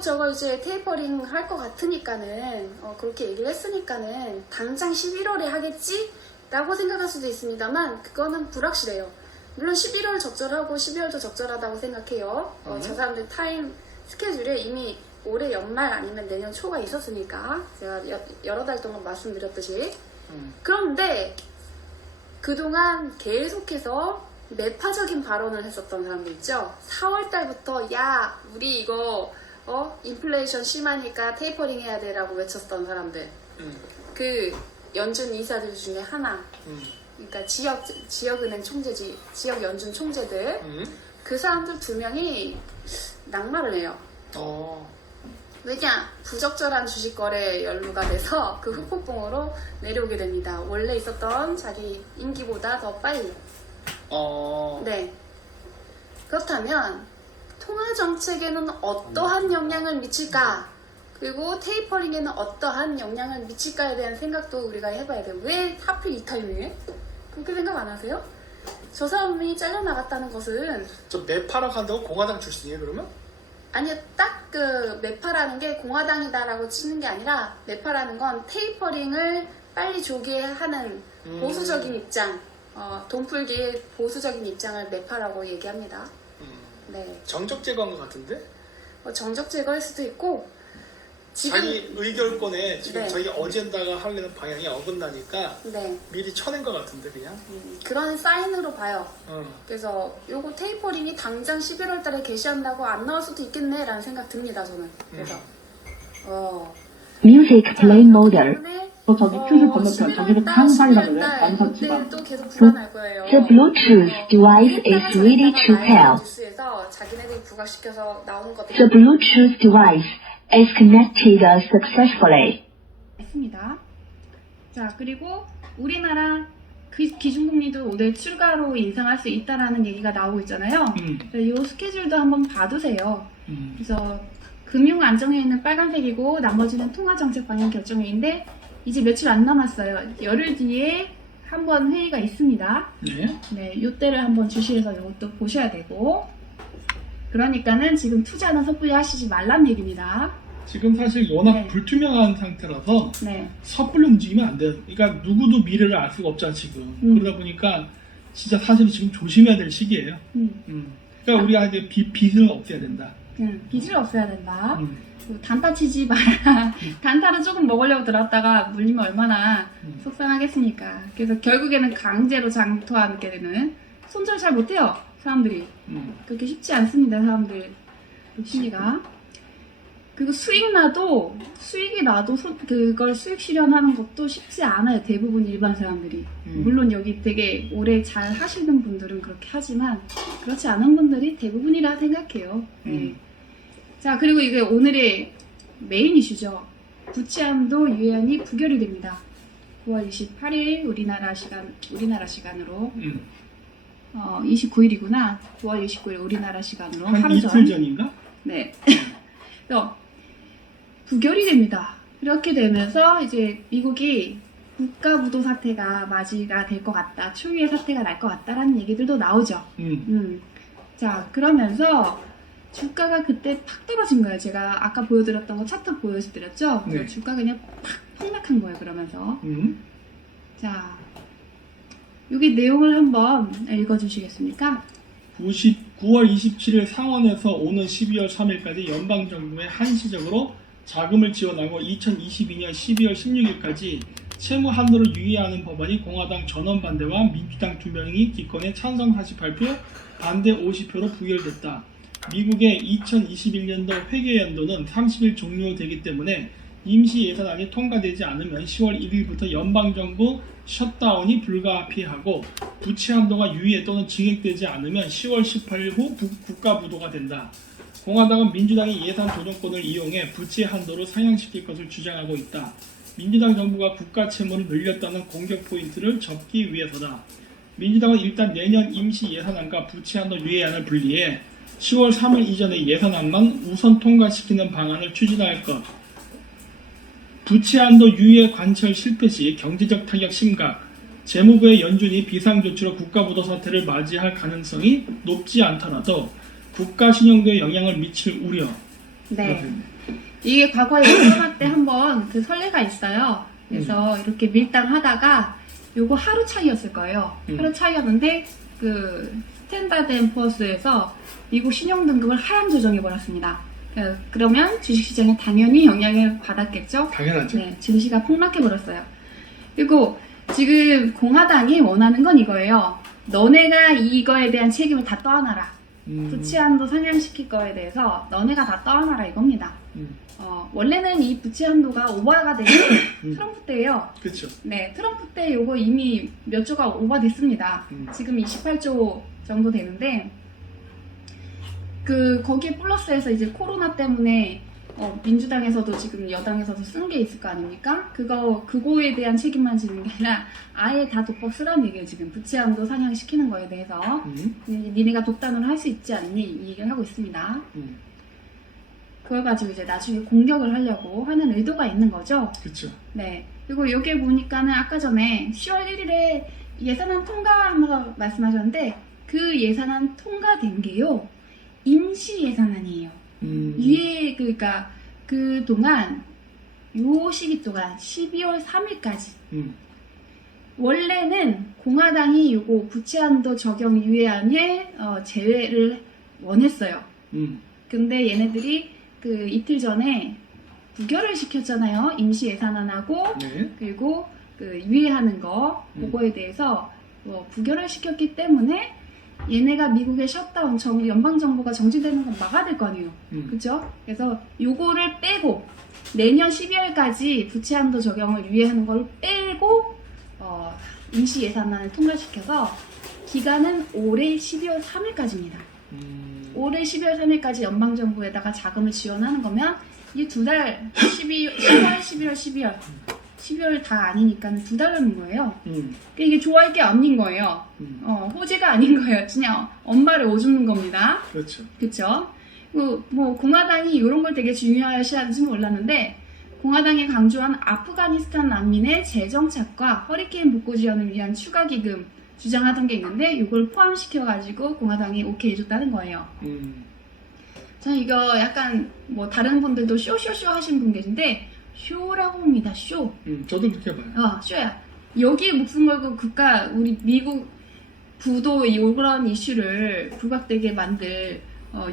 저거 이제 테이퍼링 할 것 같으니까는 그렇게 얘기를 했으니까는 당장 11월에 하겠지? 라고 생각할 수도 있습니다만 그거는 불확실해요. 물론 11월 적절하고 12월도 적절하다고 생각해요. 저 사람들 타임 스케줄에 이미 올해 연말 아니면 내년 초가 있었으니까 제가 여러 달 동안 말씀드렸듯이. 그런데 그동안 계속해서 매파적인 발언을 했었던 사람들 있죠. 4월 달부터 야 우리 이거 인플레이션 심하니까 테이퍼링 해야 돼라고 외쳤던 사람들. 그 연준 이사들 중에 하나. 그러니까 지역은행 총재지, 지역 연준 총재들. 그 사람들 2명이 낙마를 해요. 왜냐? 부적절한 주식 거래에 연루가 돼서 그 후폭풍으로 내려오게 됩니다. 원래 있었던 자기 임기보다 더 빨리. 네. 그렇다면 통화 정책에는 어떠한 영향을 미칠까? 그리고 테이퍼링에는 어떠한 영향을 미칠까에 대한 생각도 우리가 해봐야 돼요. 왜 하필 이 타이밍에? 그렇게 생각 안 하세요? 저 사람이 잘려나갔다는 것은 저 매파라 한다고 공화당 출신이에요, 그러면? 아니요, 딱 그 매파라는 게 공화당이다라고 치는 게 아니라 매파라는 건 테이퍼링을 빨리 조기하는 보수적인 입장, 돈풀기의 보수적인 입장을 매파라고 얘기합니다. 네. 정적 제거한 것 같은데? 정적 제거일 수도 있고 지금 자기 의결권에 지금 네. 자기 어젠다가 하려는 방향이 어긋나니까 네. 미리 쳐낸 것 같은데 그냥. 그런 사인으로 봐요. 그래서 요거 테이퍼링이 당장 11월 달에 게시한다고 안 나올 수도 있겠네 라는 생각 듭니다, 저는. 그래서 Music play model. 저기 큐즈 번호편 저기서 한살이라고요. 그때 또 계속 불어날 거예요. The Bluetooth device is ready to pair. 뉴스에서 자기네들이 부각시켜서 나오는 것들. The Bluetooth device is connected successfully. 있습니다. 자, 그리고 우리나라 기준금리도 오늘 추가로 인상할 수 있다라는 얘기가 나오고 있잖아요. 이 스케줄도 한번 봐두세요. 그래서 금융 안정에 있는 빨간색이고 나머지는 통화정책 방향 결정회의인데 이제 며칠 안 남았어요. 열흘 뒤에 한번 회의가 있습니다. 네, 이때를 한번 주시해서 이것도 보셔야 되고, 그러니까는 지금 투자는 섣불리 하시지 말란 얘기입니다. 지금 사실 워낙 네. 불투명한 상태라서 네, 섣불리 움직이면 안 돼요. 그러니까 누구도 미래를 알 수가 없잖아 지금. 그러다 보니까 진짜 사실 지금 조심해야 될 시기예요. 그러니까 우리가 이제 빚을 없애야 된다. 빚을 없애야 된다. 음. 단타 치지 마라. 단타를 조금 먹으려고 들었다가 물리면 얼마나 속상하겠습니까. 그래서 결국에는 강제로 장토하게 되는, 손절 잘 못해요 사람들이. 그렇게 쉽지 않습니다 사람들 심리가. 그리고 수익이 나도 그걸 수익 실현하는 것도 쉽지 않아요 대부분 일반 사람들이. 물론 여기 되게 오래 잘 하시는 분들은 그렇게 하지만 그렇지 않은 분들이 대부분이라 생각해요. 네. 자, 그리고 이게 오늘의 메인 이슈죠. 부채한도 유예안이 부결이 됩니다. 9월 28일 우리나라 시간으로 29일이구나. 9월 29일 우리나라 시간으로 한 하루 전. 이틀 전인가? 네. 그래서 부결이 됩니다. 이렇게 되면서 이제 미국이 국가부도 사태가 맞이가 될 것 같다, 초유의 사태가 날 것 같다라는 얘기들도 나오죠. 자, 그러면서 주가가 그때 팍 떨어진 거예요. 제가 아까 보여드렸던 거 차트 보여드렸죠? 네. 주가가 그냥 팍 폭락한 거예요. 그러면서 자, 여기 내용을 한번 읽어주시겠습니까? 9월 27일 상원에서 오는 12월 3일까지 연방정부에 한시적으로 자금을 지원하고 2022년 12월 16일까지 채무 한도를 유예하는 법안이 공화당 전원 반대와 민주당 2명이 기권해 찬성 48표, 반대 50표로 부결됐다. 미국의 2021년도 회계연도는 30일 종료되기 때문에 임시 예산안이 통과되지 않으면 10월 1일부터 연방정부 셧다운이 불가피하고 부채 한도가 유예 또는 증액되지 않으면 10월 18일 후 국가부도가 된다. 공화당은 민주당이 예산 조정권을 이용해 부채 한도를 상향시킬 것을 주장하고 있다. 민주당 정부가 국가 채무를 늘렸다는 공격 포인트를 접기 위해서다. 민주당은 일단 내년 임시 예산안과 부채 한도 유예안을 분리해 10월 3일 이전의 예산안만 우선 통과시키는 방안을 추진할 것. 부채한도 유예 관철 실패 시 경제적 타격 심각, 재무부의 연준이 비상조치로 국가부도 사태를 맞이할 가능성이 높지 않더라도 국가 신용도에 영향을 미칠 우려. 네. 이게 과거에 코로나 때 한번 그 선례가 있어요. 그래서 이렇게 밀당하다가 요거 하루 차이였을 거예요. 하루 차이였는데 그 스탠다드 앤 푸어스에서 미국 신용 등급을 하향 조정해 버렸습니다. 그러면 주식시장에 당연히 영향을 받았겠죠? 당연하죠. 네, 증시가 폭락해 버렸어요. 그리고 지금 공화당이 원하는 건 이거예요. 너네가 이거에 대한 책임을 다 떠안아라. 부채 한도 상향시킬 거에 대해서 너네가 다 떠안아라 이겁니다. 원래는 이 부채 한도가 오버가 되는 트럼프 때예요. 그렇죠. 네, 트럼프 때 요거 이미 몇 조가 오버됐습니다. 지금 28조 정도 되는데 거기에 플러스해서 이제 코로나 때문에 민주당에서도 지금 여당에서도 쓴 게 있을 거 아닙니까? 그거에 대한 책임만 지는 게 아니라 아예 다 덮어 쓰라는 얘기예요. 지금 부채 한도 상향시키는 거에 대해서 니네가 독단으로 할 수 있지 않니? 이 얘기를 하고 있습니다. 그걸 가지고 이제 나중에 공격을 하려고 하는 의도가 있는 거죠. 그렇죠. 네. 그리고 여기에 보니까는 아까 전에 10월 1일에 예산안 통과하면서 말씀하셨는데 그 예산안 통과된 게요. 임시 예산안이에요. 그러니까 그 동안 요 시기 동안 12월 3일까지 원래는 공화당이 요거 부채한도 적용 유예안에 제외를 원했어요. 근데 얘네들이 그 이틀 전에 부결을 시켰잖아요. 임시 예산안하고 네. 그리고 그 유예하는 거 그거에 대해서 부결을 시켰기 때문에 얘네가 미국의 셧다운, 연방정부가 정지되는 건 막아야 될 거 아니에요. 그죠? 그래서 요거를 빼고 내년 12월까지 부채한도 적용을 유예하는 걸 빼고 임시 예산안을 통과시켜서 기간은 올해 12월 3일까지입니다. 올해 12월 3일까지 연방정부에다가 자금을 지원하는 거면 이 두 달, 10월, 11월, 12월 다 아니니까 두 달 남은 거예요. 그러니까 이게 좋아할 게 아닌 거예요. 호재가 아닌 거예요. 그냥 엄마를 오줌는 겁니다. 그렇죠. 그쵸? 뭐 공화당이 이런 걸 되게 중요시하는지 몰랐는데 공화당이 강조한 아프가니스탄 난민의 재정 착과 허리케인 복구 지원을 위한 추가 기금 주장하던 게 있는데 이걸 포함시켜가지고 공화당이 오케이 해줬다는 거예요. 저는 이거 약간 뭐 다른 분들도 쇼쇼쇼 하신 분 계신데 쇼라고 봅니다. 쇼. 저도 그렇게 봐요. 쇼야. 여기에 목숨 걸고 우리 미국 부도 이런 이슈를 부각되게 만들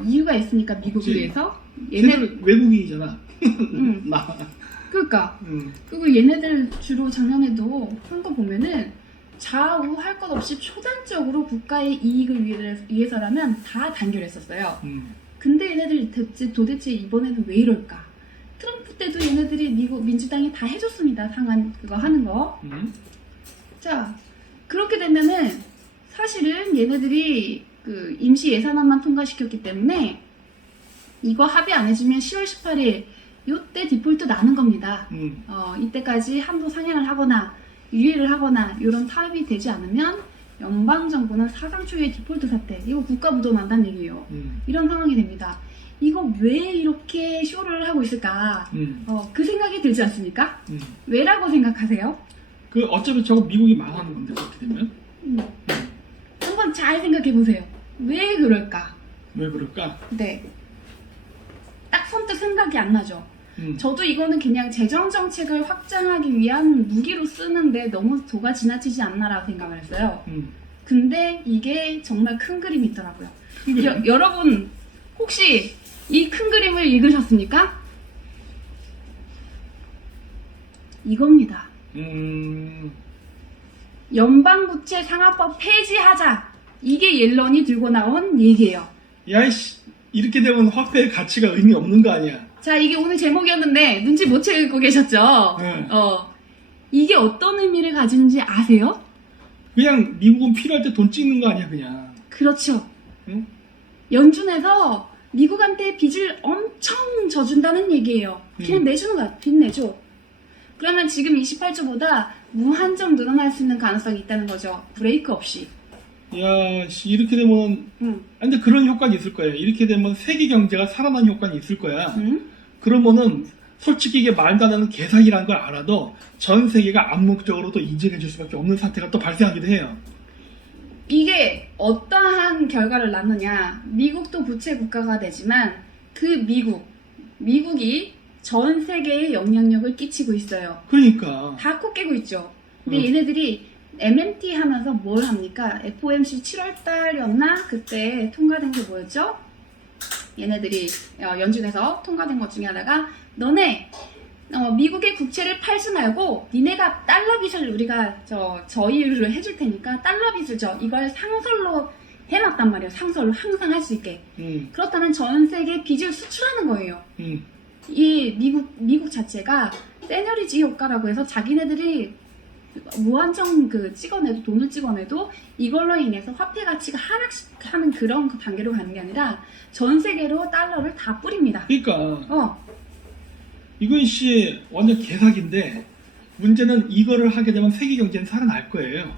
이유가 있으니까 미국에 그치. 대해서 얘네 걔들 외국인이잖아. 음. 나. 그러니까 그리고 얘네들 주로 작년에도 한 거 보면은 좌우 할 것 없이 초단적으로 국가의 이익을 위해서라면 다 단결했었어요. 근데 얘네들 도대체 이번에는 왜 이럴까? 트럼프 때도 얘네들이 미국 민주당이 다 해줬습니다. 상한 그거 하는 거. 자, 그렇게 되면은 사실은 얘네들이 그 임시 예산안만 통과시켰기 때문에 이거 합의 안 해주면 10월 18일 요때 디폴트 나는 겁니다. 이때까지 한도 상향을 하거나 유예를 하거나 이런 타협이 되지 않으면 연방정부는 사상 초유의 디폴트 사태, 이거 국가 부도난다는 얘기예요. 이런 상황이 됩니다. 이거 왜 이렇게 쇼를 하고 있을까? 그 생각이 들지 않습니까? 왜라고 생각하세요? 그 어차피 저거 미국이 망하는 건데 그렇게 되면 한번 잘 생각해 보세요. 왜 그럴까? 왜 그럴까? 네. 딱 선뜻 생각이 안 나죠. 저도 이거는 그냥 재정 정책을 확장하기 위한 무기로 쓰는데 너무 도가 지나치지 않나라고 생각을 했어요. 근데 이게 정말 큰 그림이 있더라고요. 여러분 혹시 이 큰 그림을 읽으셨습니까? 이겁니다. 연방부채 상하법 폐지하자. 이게 옐런이 들고 나온 얘기예요. 야이씨, 이렇게 되면 화폐의 가치가 의미 없는 거 아니야? 자, 이게 오늘 제목이었는데 눈치 못 채고 계셨죠? 네. 이게 어떤 의미를 가지는지 아세요? 그냥 미국은 필요할 때 돈 찍는 거 아니야 그냥. 그렇죠. 응? 연준에서 미국한테 빚을 엄청 져준다는 얘기예요. 그냥 내주는 거야. 빚 내줘. 그러면 지금 28조보다 무한정 늘어날 수 있는 가능성이 있다는 거죠. 브레이크 없이. 야, 씨, 이렇게 되면 근데 그런 효과는 있을 거예요. 이렇게 되면 세계 경제가 살아나는 효과는 있을 거야. 그러면은 솔직히 이게 말도 안 되는 계산이라는 걸 알아도 전 세계가 암묵적으로 또 인정해 줄 수밖에 없는 사태가 또 발생하기도 해요. 이게 어떠한 결과를 낳느냐. 미국도 부채 국가가 되지만 그 미국이 전 세계에 영향력을 끼치고 있어요. 그러니까. 다 코 깨고 있죠. 근데 얘네들이 MMT 하면서 뭘 합니까? FOMC 7월달이었나? 그때 통과된 게 뭐였죠? 얘네들이 연준에서 통과된 것 중에 하나가 너네 미국의 국채를 팔지 말고 니네가 달러 빚을 우리가 저희로 해줄 테니까 달러 빚을 이걸 상설로 해놨단 말이에요. 상설로 항상 할 수 있게. 그렇다면 전 세계 빚을 수출하는 거예요. 이 미국 자체가 세너리지 효과라고 해서 자기네들이 무한정 찍어내도 돈을 찍어내도 이걸로 인해서 화폐 가치가 하락하는 그런 단계로 가는 게 아니라 전 세계로 달러를 다 뿌립니다. 그러니까 이건 씨 완전 개사기인데 문제는 이거를 하게 되면 세계 경제는 살아날 거예요.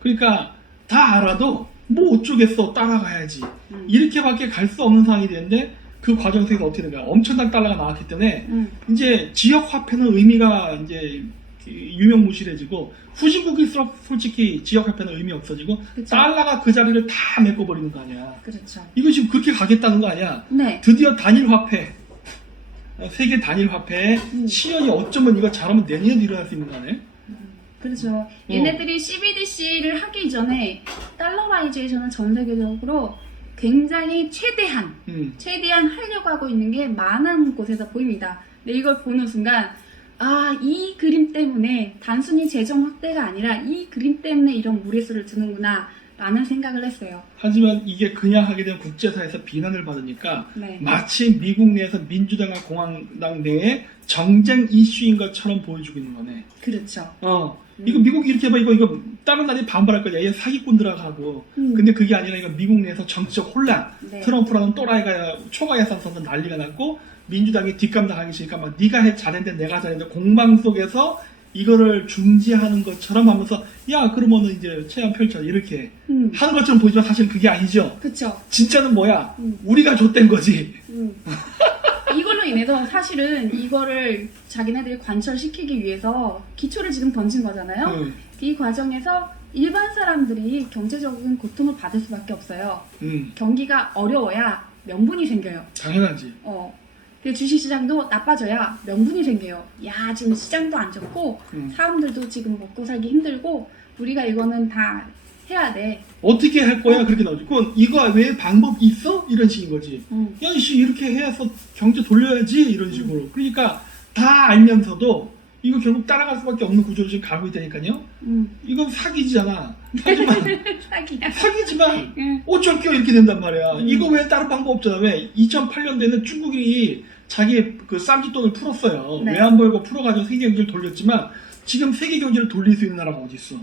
그러니까 다 알아도 뭐 어쩌겠어 따라가야지 이렇게밖에 갈 수 없는 상황이 되는데 그 과정 속에서 어떻게 된가 엄청난 달러가 나왔기 때문에 이제 지역 화폐는 의미가 이제 유명무실해지고 후진국일수록 솔직히 지역 화폐는 의미 없어지고 그쵸. 달러가 그 자리를 다 메꿔버리는 거 아니야. 그렇죠. 이거 지금 그렇게 가겠다는 거 아니야. 네. 드디어 단일 화폐 세계 단일 화폐 시연이 어쩌면 이거 잘하면 내년에도 일어날 수 있는 거 아니야? 그렇죠. 얘네들이 CBDC를 하기 전에 달러라이제이션은 전 세계적으로 굉장히 최대한 하려고 하고 있는 게 많은 곳에서 보입니다. 근데 이걸 보는 순간 이 그림 때문에 단순히 재정 확대가 아니라 이 그림 때문에 이런 무리수를 두는구나 라는 생각을 했어요. 하지만 이게 그냥 하게 되면 국제사회에서 비난을 받으니까 네. 마치 미국 내에서 민주당과 공화당 내에 정쟁 이슈인 것처럼 보여주고 있는 거네. 그렇죠. 이거 미국이 이렇게 해봐 이거 다른 나라에 반발할 거야. 얘 사기꾼들하고 하고. 근데 그게 아니라 이거 미국 내에서 정치적 혼란. 네. 트럼프라는 또라이가 초과 예산 선서 난리가 났고 민주당이 뒷감당하기 싫으니까 막 네가 잘했는데 내가 잘했는데 공방 속에서 이거를 중지하는 것처럼 하면서 야 그러면은 이제 체험 펼쳐 이렇게 하는 것처럼 보이지만 사실 그게 아니죠. 그렇죠. 진짜는 뭐야? 우리가 줬댄 거지. 이걸로 인해서 사실은 이거를 자기네들이 관철시키기 위해서 기초를 지금 던진 거잖아요. 이 과정에서 일반 사람들이 경제적인 고통을 받을 수밖에 없어요. 경기가 어려워야 명분이 생겨요. 당연하지. 그 주식시장도 나빠져야 명분이 생겨요. 야 지금 시장도 안 좋고 사람들도 지금 먹고 살기 힘들고 우리가 이거는 다 해야 돼. 어떻게 할 거야? 그렇게 나오지. 그건 이거 외에 방법 있어? 이런 식인 거지. 야, 이씨 이렇게 해서 경제 돌려야지 이런 식으로. 그러니까 다 알면서도 이거 결국 따라갈 수밖에 없는 구조로 지금 가고 있다니까요. 이건 사기잖아. 하지만 사기야. 사기지만 응. 어쩔 겨 이렇게 된단 말이야. 이거 외에 다른 방법 없잖아. 왜 2008년도에는 중국이 자기 그 쌈짓돈을 풀었어요. 네. 외환 벌고 풀어가지고 세계 경제를 돌렸지만 지금 세계 경제를 돌릴 수 있는 나라가 어디 있어?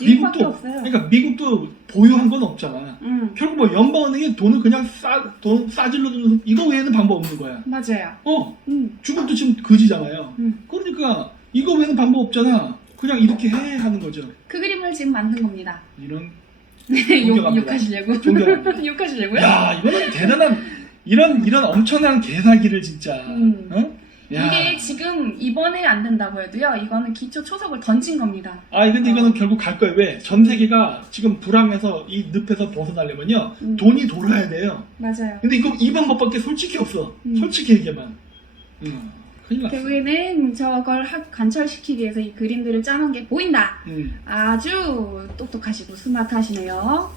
미국밖에 없어요. 그러니까 미국도 보유한 건 없잖아. 결국 뭐 연방은행에 돈을 그냥 돈 싸질러 주는 이거 외에는 방법 없는 거야. 맞아요. 중국도 지금 그지잖아요. 음. 그러니까 이거 외에는 방법 없잖아. 그냥 이렇게 해 하는 거죠. 그 그림을 지금 만든 겁니다. 이런 욕, 욕하시려고? 존경합니다. 욕하시려고요? 야 이거는 대단한 이런 엄청난 개사기를 진짜. 어? 야. 이게 지금 이번에 안 된다고 해도요. 이거는 기초 초석을 던진 겁니다. 근데 이거는 결국 갈 거예요. 왜? 전 세계가 지금 불황에서 이 늪에서 벗어나려면요. 돈이 돌아야 돼요. 맞아요. 근데 이거 이 방법밖에 솔직히 없어. 솔직히 얘기하면. 큰일 났어. 결국에는 저걸 관철시키기 위해서 이 그림들을 짜놓은 게 보인다. 아주 똑똑하시고 스마트하시네요.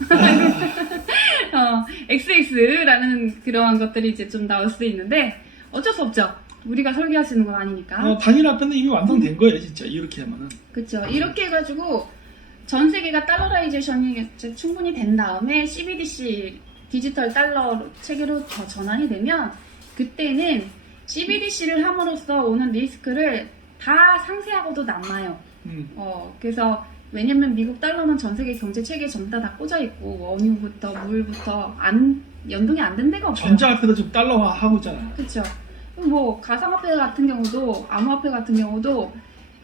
XX라는 그런 것들이 이제 좀 나올 수도 있는데 어쩔 수 없죠. 우리가 설계할 수 있는 건 아니니까. 단일 화폐는 이미 완성된 거예요, 진짜. 이렇게 하면은. 그렇죠. 이렇게 해가지고 전 세계가 달러라이제이션이 이제 충분히 된 다음에 CBDC 디지털 달러 체계로 더 전환이 되면 그때는 CBDC를 함으로써 오는 리스크를 다 상쇄하고도 남아요. 그래서 왜냐면 미국 달러는 전 세계 경제 체계에 전부 다 꽂아 있고 원유부터 물부터 연동이 안 된 데가 없어요. 전자화폐도 지금 달러화 하고 있잖아요. 그렇죠. 뭐 가상화폐 같은 경우도 암호화폐 같은 경우도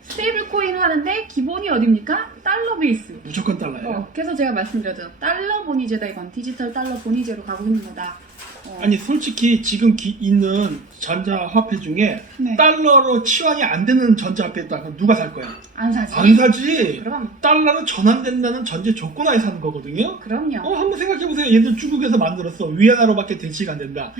스테이블 코인을 하는데 기본이 어딥니까? 달러 베이스. 무조건 달러예요. 그래서 제가 말씀드렸죠. 달러 본위제다 이건. 디지털 달러 본위제로 가고 있는 거다. 아니 솔직히 지금 있는 전자화폐 중에 네. 달러로 치환이 안 되는 전자화폐 있다. 그럼 누가 살 거야? 안 사지. 안 사지. 그럼. 달러는 전환된다는 전제 조건하에 사는 거거든요. 그럼요. 한번 생각해보세요. 얘들 중국에서 만들었어. 위안화로밖에 대치가 안 된다.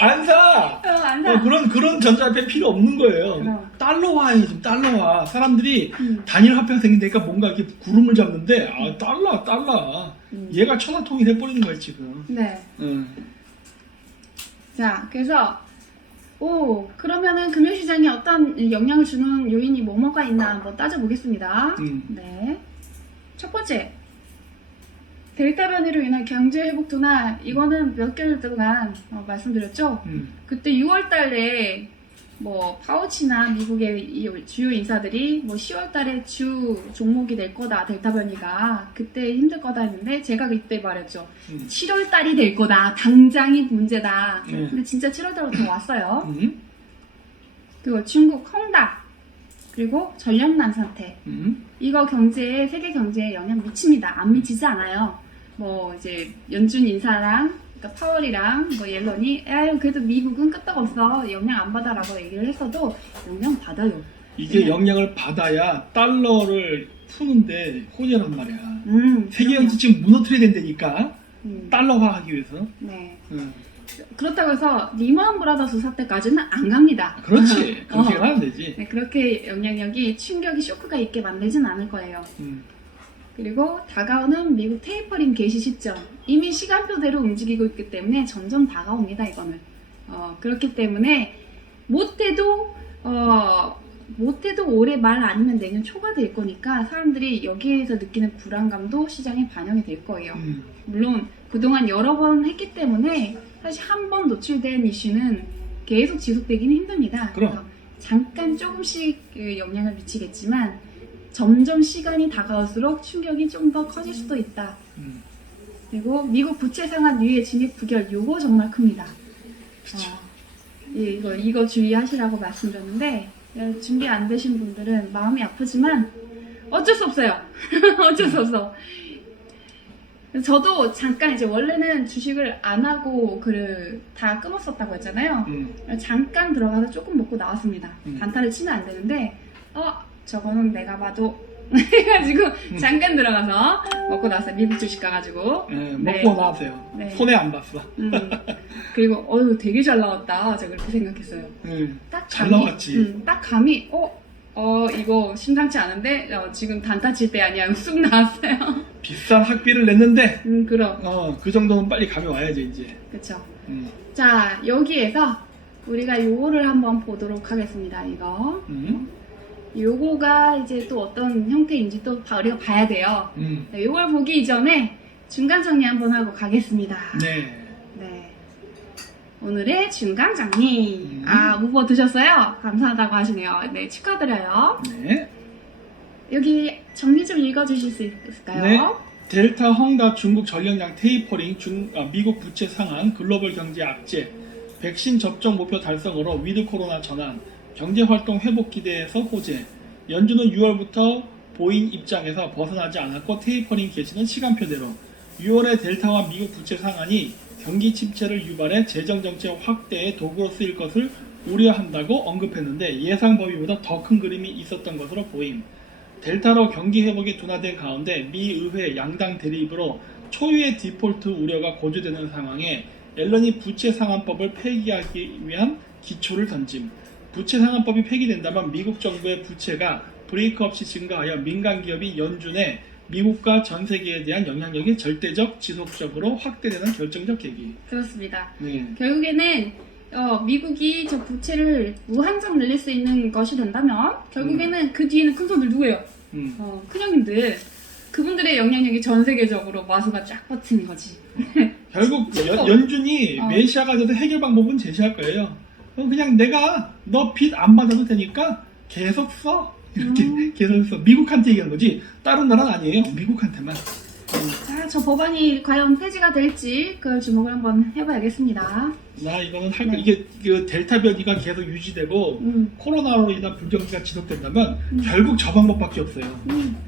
안 사. 안 사. 그런 전자화폐 필요 없는 거예요. 그럼. 달러화에 좀 달러화. 사람들이 단일 화폐가 생긴다니까 뭔가 이렇게 구름을 잡는데 달러. 얘가 천하통일해버리는 거예요 지금. 네. 자, 그래서 그러면은 금융시장에 어떤 영향을 주는 요인이 뭐가 있나 한번 따져보겠습니다. 네. 첫 번째, 델타 변이로 인한 경제 회복도나 이거는 몇 개월 동안 말씀드렸죠. 그때 6월 달에 뭐 파우치나 미국의 이 주요 인사들이 뭐 10월 달에 주 종목이 될 거다 델타 변이가 그때 힘들 거다 했는데 제가 그때 말했죠. 7월 달이 될 거다. 당장이 문제다. 근데 진짜 7월 달로 더 왔어요. 그리고 중국 헝다 그리고 전력난 사태 이거 세계 경제에 영향 미칩니다. 안 미치지 않아요. 뭐 이제 연준 인사랑 그러니까 파월이랑 뭐 옐런이 그래도 미국은 끄떡없어 영향 안 받아라고 얘기를 했어도 영향 받아요. 이게 영향을 받아야 달러를 푸는데 혼이란 말이야. 세계 경제 지금 무너뜨려야 된다니까. 달러화하기 위해서. 네. 그렇다고 해서 리먼 브라더스 사태까지는 안 갑니다. 그렇지. 그렇게 하면 되지. 네, 그렇게 영향력이 충격이 쇼크가 있게 만들진 않을 거예요. 그리고 다가오는 미국 테이퍼링 개시 시점 이미 시간표대로 움직이고 있기 때문에 점점 다가옵니다. 이거는 그렇기 때문에 못해도 올해 말 아니면 내년 초가 될 거니까 사람들이 여기에서 느끼는 불안감도 시장에 반영이 될 거예요. 물론 그동안 여러 번 했기 때문에 사실 한 번 노출된 이슈는 계속 지속되기는 힘듭니다. 그래서 잠깐 조금씩 영향을 미치겠지만 점점 시간이 다가올수록 충격이 좀 더 커질 수도 있다. 그리고 미국 부채 상환 유예 진입 부결 요거 정말 큽니다. 이거 주의하시라고 말씀드렸는데 준비 안 되신 분들은 마음이 아프지만 어쩔 수 없어요. 어쩔 수 없어. 저도 잠깐 이제 원래는 주식을 안 하고 다 끊었었다고 했잖아요. 잠깐 들어가서 조금 먹고 나왔습니다. 단타를 치면 안 되는데 저거는 내가 봐도 해가지고 잠깐 들어가서 먹고 나왔어요. 미국 주식 가가지고. 먹고 나왔어요. 네. 손해 안 봤어. 그리고 되게 잘 나왔다. 제가 그렇게 생각했어요. 잘 나왔지. 딱 감이 이거 심상치 않은데 지금 단타 칠 때 아니야. 쑥 나왔어요. 비싼 학비를 냈는데 그럼. 그 정도는 빨리 감이 와야지 이제. 그쵸. 음. 자, 여기에서 우리가 요거를 한번 보도록 하겠습니다. 이거. 요거가 이제 또 어떤 형태인지 또 우리가 봐야 돼요. 네, 요걸 보기 이전에 중간 정리 한번 하고 가겠습니다. 네. 네. 오늘의 중간 정리. 우버 드셨어요? 감사하다고 하시네요. 네, 축하드려요. 네. 여기 정리 좀 읽어주실 수 있을까요? 네. 델타 헝다 중국 전력량 테이퍼링, 미국 부채 상한, 글로벌 경제 악재, 백신 접종 목표 달성으로 위드 코로나 전환, 경제활동 회복 기대에서 호재. 연준은 6월부터 보인 입장에서 벗어나지 않았고 테이퍼링 개시는 시간표대로. 6월에 델타와 미국 부채 상한이 경기 침체를 유발해 재정정책 확대의 도구로 쓰일 것을 우려한다고 언급했는데 예상 범위보다 더 큰 그림이 있었던 것으로 보임. 델타로 경기 회복이 둔화된 가운데 미 의회 양당 대립으로 초유의 디폴트 우려가 고조되는 상황에 앨런이 부채 상한법을 폐기하기 위한 기초를 던짐. 부채 상한법이 폐기된다면 미국 정부의 부채가 브레이크 없이 증가하여 민간 기업이 연준에 미국과 전 세계에 대한 영향력이 절대적, 지속적으로 확대되는 결정적 계기. 그렇습니다. 네. 결국에는 미국이 저 부채를 무한정 늘릴 수 있는 것이 된다면 결국에는 그 뒤에는 큰 손들 누구예요? 큰형님들. 그분들의 영향력이 전 세계적으로 마수가 쫙 뻗치는 거지. 결국 연준이 메시아가 돼서 해결 방법은 제시할 거예요. 그냥 내가 너 빚 안 받아도 되니까 계속 써. 이렇게 계속 써. 미국한테 얘기하는 거지. 다른 나라는 아니에요. 미국한테만. 자, 저 법안이 과연 폐지가 될지 그걸 주목을 한번 해봐야겠습니다. 나 이거는 할 거. 이게 그 델타 변이가 계속 유지되고 코로나로 인한 불경기가 지속된다면 결국 저 방법밖에 없어요.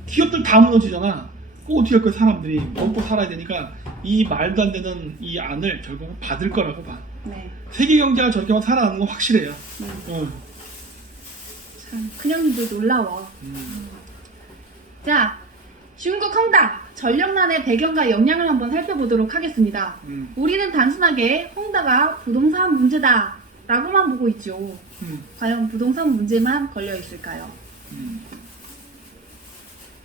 기업들 다 무너지잖아. 그거 어떻게 할 거야? 사람들이 먹고 살아야 되니까 이 말도 안 되는 이 안을 결국은 받을 거라고 봐. 네. 세계 경제가 저렇게만 살아나는 건 확실해요. 참, 큰형님들 놀라워. 자, 중국 헝다 전력난의 배경과 영향을 한번 살펴보도록 하겠습니다. 우리는 단순하게 헝다가 부동산 문제다 라고만 보고 있죠. 과연 부동산 문제만 걸려 있을까요?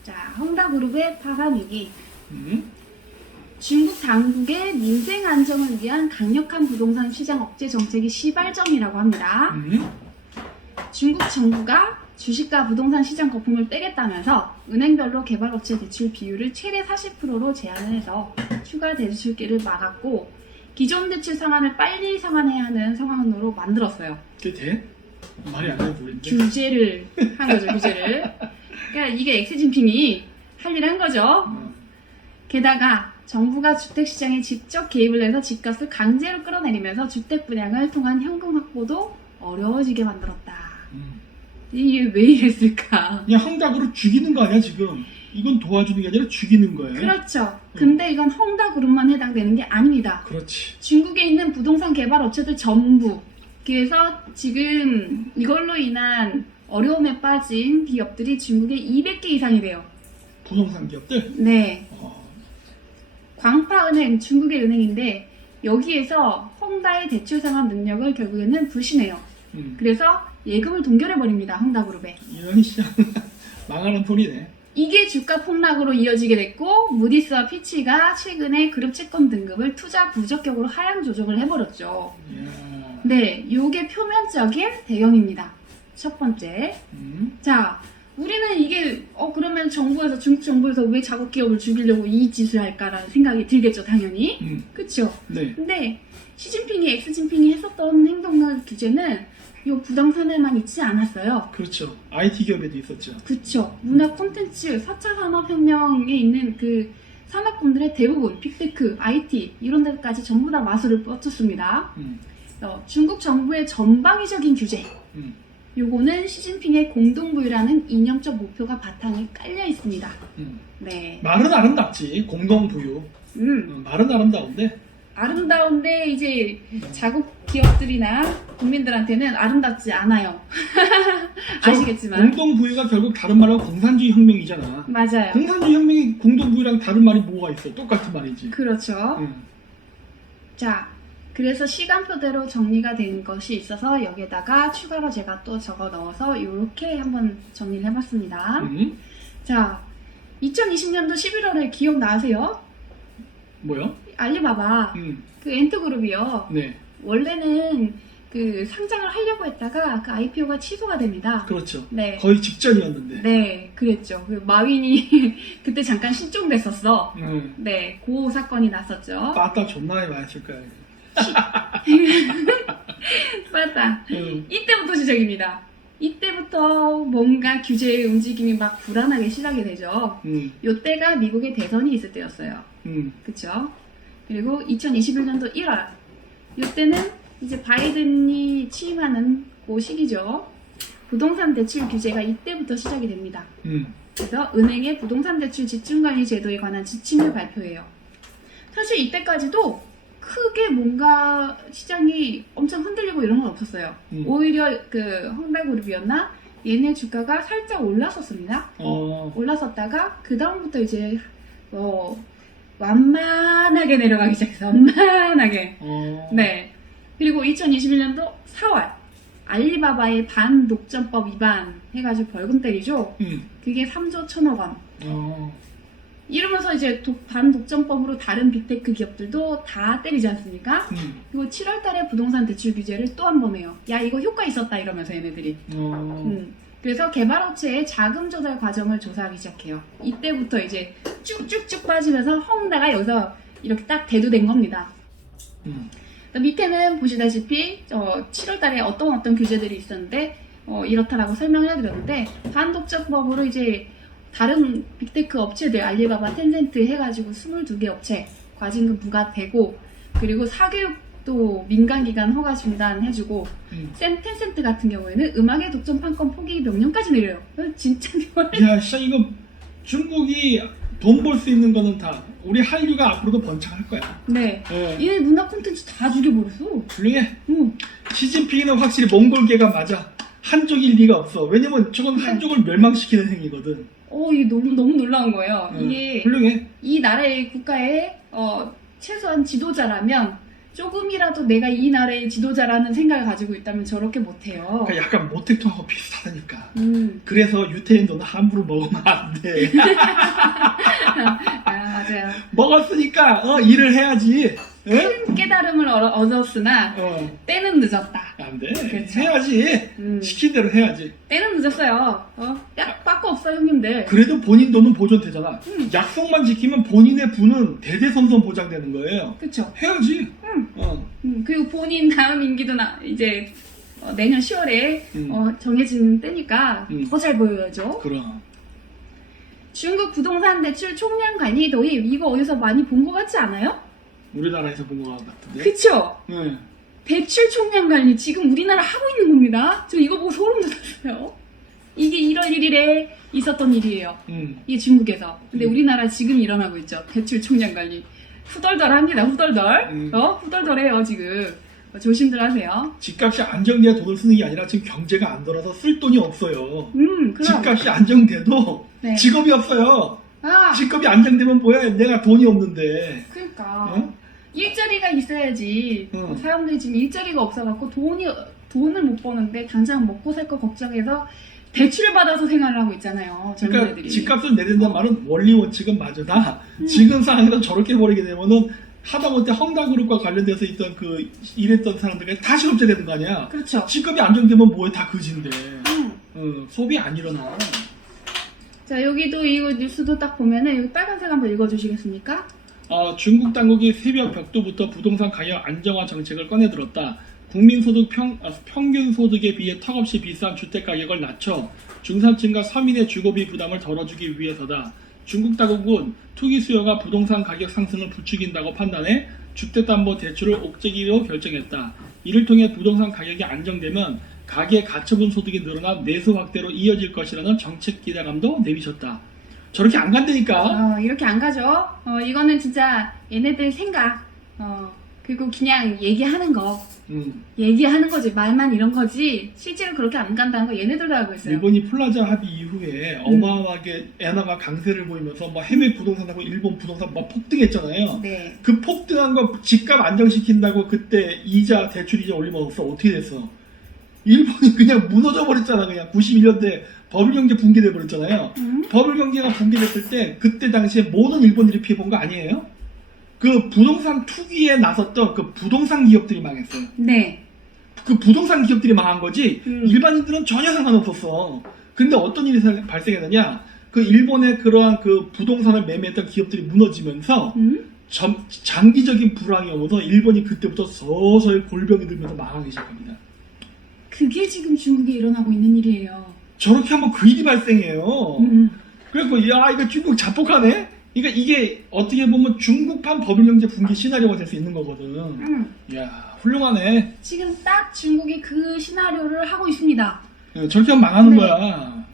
자, 헝다 그룹의 파산 위기. 중국 당국의 민생 안정을 위한 강력한 부동산 시장 억제 정책이 시발점이라고 합니다. 중국 정부가 주식과 부동산 시장 거품을 빼겠다면서 은행별로 개발업체 대출 비율을 최대 40%로 제한을 해서 추가 대출기를 막았고 기존 대출 상한을 빨리 상한해야 하는 상황으로 만들었어요. 그게 돼? 말이 안 되는 소리인데. 규제를 한 거죠, 규제를. 그러니까 이게 엑스진핑이 할 일을 한 거죠. 게다가 정부가 주택시장에 직접 개입을 해서 집값을 강제로 끌어내리면서 주택 분양을 통한 현금 확보도 어려워지게 만들었다. 이게 왜 이랬을까? 그냥 헝다그룹 죽이는 거 아니야 지금? 이건 도와주는 게 아니라 죽이는 거예요. 그렇죠. 근데 이건 헝다 그룹만 해당되는 게 아닙니다. 그렇지. 중국에 있는 부동산 개발 업체들 전부. 그래서 지금 이걸로 인한 어려움에 빠진 기업들이 중국에 200개 이상이 돼요. 부동산 기업들? 네. 광파은행, 중국의 은행인데 여기에서 헝다의 대출 상환 능력을 결국에는 불신해요. 그래서 예금을 동결해버립니다. 헝다그룹에. 이런 시장 망하는 소리네. 이게 주가 폭락으로 이어지게 됐고 무디스와 피치가 최근에 그룹 채권 등급을 투자 부적격으로 하향 조정을 해버렸죠. 이야. 네, 요게 표면적인 배경입니다. 첫 번째. 자, 우리는 이게 그러면 정부에서 중국 정부에서 왜 자국 기업을 죽이려고 이 짓을 할까라는 생각이 들겠죠, 당연히. 그렇죠. 네. 근데 시진핑이 엑스진핑이 했었던 행동과 규제는 이 부동산에만 있지 않았어요. 그렇죠. IT 기업에도 있었죠. 그쵸. 문화 콘텐츠, 4차 산업혁명에 있는 그 산업군들의 대부분, 빅테크, IT 이런 데까지 전부 다 마술을 뻗쳤습니다. 중국 정부의 전방위적인 규제. 요거는 시진핑의 공동부유라는 이념적 목표가 바탕에 깔려 있습니다. 네. 말은 아름답지. 공동부유. 말은 아름다운데. 아름다운데 이제 자국 기업들이나 국민들한테는 아름답지 않아요. 아시겠지만. 공동부유가 결국 다른 말로 공산주의 혁명이잖아. 맞아요. 공산주의 혁명이 공동부유랑 다른 말이 뭐가 있어? 똑같은 말이지. 그렇죠. 자, 그래서 시간표대로 정리가 된 것이 있어서 여기에다가 추가로 제가 또 적어 넣어서 이렇게 한번 정리를 해봤습니다. 자, 2020년도 11월에 기억나세요? 뭐요? 알리바바 그 엔트그룹이요. 네. 원래는 그 상장을 하려고 했다가 그 IPO가 취소가 됩니다. 그렇죠. 네. 거의 직전이었는데. 네, 그랬죠. 그 마윈이 그때 잠깐 실종됐었어. 네, 그 사건이 났었죠. 빠따 존나 많이 맞았을 거야. 맞다. 이때부터 시작입니다. 이때부터 뭔가 규제의 움직임이 막 불안하게 시작이 되죠. 요때가 미국의 대선이 있을 때였어요. 그쵸? 그리고 2021년도 1월 요때는 이제 바이든이 취임하는 그 시기죠. 부동산 대출 규제가 이때부터 시작이 됩니다. 그래서 은행의 부동산 대출 집중관리 제도에 관한 지침을 발표해요. 사실 이때까지도 크게 뭔가 시장이 엄청 흔들리고 이런 건 없었어요. 오히려 그 헝다그룹이었나? 얘네 주가가 살짝 올랐었습니다. 올랐었다가 그 다음부터 이제 완만하게 내려가기 시작해서 완만하게. 네. 그리고 2021년도 4월 알리바바의 반독점법 위반 해가지고 벌금 때리죠. 그게 3조 1천억 원. 이러면서 이제 반독점법으로 다른 빅테크 기업들도 다 때리지 않습니까? 그리고 7월달에 부동산 대출 규제를 또 한 번 해요. 야, 이거 효과 있었다 이러면서 얘네들이. 그래서 개발업체의 자금 조달 과정을 조사하기 시작해요. 이때부터 이제 쭉쭉쭉 빠지면서 헝다가 여기서 이렇게 딱 대두된 겁니다. 밑에는 보시다시피 7월달에 어떤 규제들이 있었는데 이렇다라고 설명을 해드렸는데 반독점법으로 이제 다른 빅테크 업체들 알리바바, 텐센트 해가지고 22개 업체 과징금 부과되고 그리고 사교육도 민간기관 허가 중단해주고 텐센트 같은 경우에는 음악의 독점 판권 포기 명령까지 내려요. 진짜 야, 진짜 이거 중국이 돈 벌 수 있는 거는 다 우리 한류가 앞으로도 번창할 거야. 네. 얘네 문화 콘텐츠 다 죽여버렸어. 훌륭해. 시진핑은 확실히 몽골계가 맞아. 한족일 리가 없어. 왜냐면 저건 한족을 멸망시키는 행위거든. 이게 너무 놀라운 거예요. 이게 훌륭해. 이 나라의 국가의 최소한 지도자라면 조금이라도 내가 이 나라의 지도자라는 생각을 가지고 있다면 저렇게 못해요. 그러니까 약간 모택토하고 비슷하다니까. 그래서 유태인 너는 함부로 먹으면 안 돼. 맞아요. 먹었으니까 일을 해야지. 큰 깨달음을 얻었으나 때는 늦었다. 안 돼. 그렇죠. 해야지. 시킨 대로 해야지. 때는 늦었어요. 약 빠꾸 없어 형님들. 그래도 본인 돈은 보존되잖아. 약속만 지키면 본인의 부는 대대손손 보장되는 거예요. 그렇죠. 해야지. 그리고 본인 다음 임기도 이제 내년 10월에 정해진 때니까 더 잘 보여야죠. 그럼. 중국 부동산 대출 총량 관리 도입 이거 어디서 많이 본 것 같지 않아요? 우리나라에서 본 것 같은데. 그쵸? 네. 대출 총량 관리 지금 우리나라 하고 있는 겁니다. 저 이거 보고 소름 돋았어요. 이게 1월 1일에 있었던 일이에요. 이게 중국에서. 근데 우리나라 지금 일어나고 있죠. 대출 총량 관리. 후덜덜합니다. 후덜덜. 후덜덜해요 지금. 조심들 하세요. 집값이 안정돼야 돈을 쓰는 게 아니라 지금 경제가 안 돌아서 쓸 돈이 없어요. 그럼. 집값이 안정돼도 네. 직업이 없어요. 아, 직업이 안정되면 뭐야? 내가 돈이 없는데. 그러니까 일자리가 있어야지. 사람들이 지금 일자리가 없어갖고 돈을 못 버는데 당장 먹고 살 거 걱정해서 대출을 받아서 생활을 하고 있잖아요. 젊은 그러니까 애들이. 집값을 내린다는 말은 원리 원칙은 맞으나 지금 상황에서 저렇게 버리게 되면은 하다못해 헝다그룹과 관련돼서 있던 일했던 사람들이 다 실업자 되는 거 아니야? 그렇죠. 직업이 안정되면 뭐해? 다 그지인데. 소비 안 일어나. 자, 여기도 이거 뉴스도 딱 보면은 여기 빨간색 한번 읽어주시겠습니까? 중국 당국이 새벽 벽두부터 부동산 가격 안정화 정책을 꺼내들었다. 국민소득 평균 소득에 비해 턱없이 비싼 주택 가격을 낮춰 중산층과 서민의 주거비 부담을 덜어주기 위해서다. 중국 당국은 투기 수요가 부동산 가격 상승을 부추긴다고 판단해 주택담보대출을 옥죄기로 결정했다. 이를 통해 부동산 가격이 안정되면 가계 가처분 소득이 늘어나 내수 확대로 이어질 것이라는 정책 기대감도 내비쳤다. 저렇게 안 간다니까. 이렇게 안 가죠. 이거는 진짜 얘네들 생각. 그리고 그냥 얘기하는 거. 음. 얘기하는 거지. 말만 이런 거지. 실제로 그렇게 안 간다는 거 얘네들도 알고 있어요. 일본이 플라자 합의 이후에 어마어마하게 엔화가 강세를 보이면서 뭐 해외 부동산하고 일본 부동산 막 폭등했잖아요. 네. 그 폭등한 거 집값 안정시킨다고 그때 이자 대출 이자 올리면 어떻게 됐어? 일본이 그냥 무너져 버렸잖아. 그냥 91년대 버블 경제 붕괴돼 버렸잖아요. 버블 경제가 붕괴됐을 때 그때 당시에 모든 일본들이 피해본 거 아니에요? 그 부동산 투기에 나섰던 그 부동산 기업들이 망했어요. 네. 그 부동산 기업들이 망한 거지 음. 일반인들은 전혀 상관없었어. 근데 어떤 일이 발생했느냐? 그 일본의 그러한 그 부동산을 매매했던 기업들이 무너지면서 장기적인 불황이 오면서 일본이 그때부터 서서히 골병이 들면서 망하기 시작합니다. 그게 지금 중국에 일어나고 있는 일이에요. 저렇게 하면 그 일이 발생해요. 그래서 야 이거 중국 자폭하네? 그러니까 이게 어떻게 보면 중국판 버블 경제 붕괴 시나리오가 될 수 있는 거거든. 야 훌륭하네. 지금 딱 중국이 그 시나리오를 하고 있습니다. 저렇게 하면 망하는 네. 거야.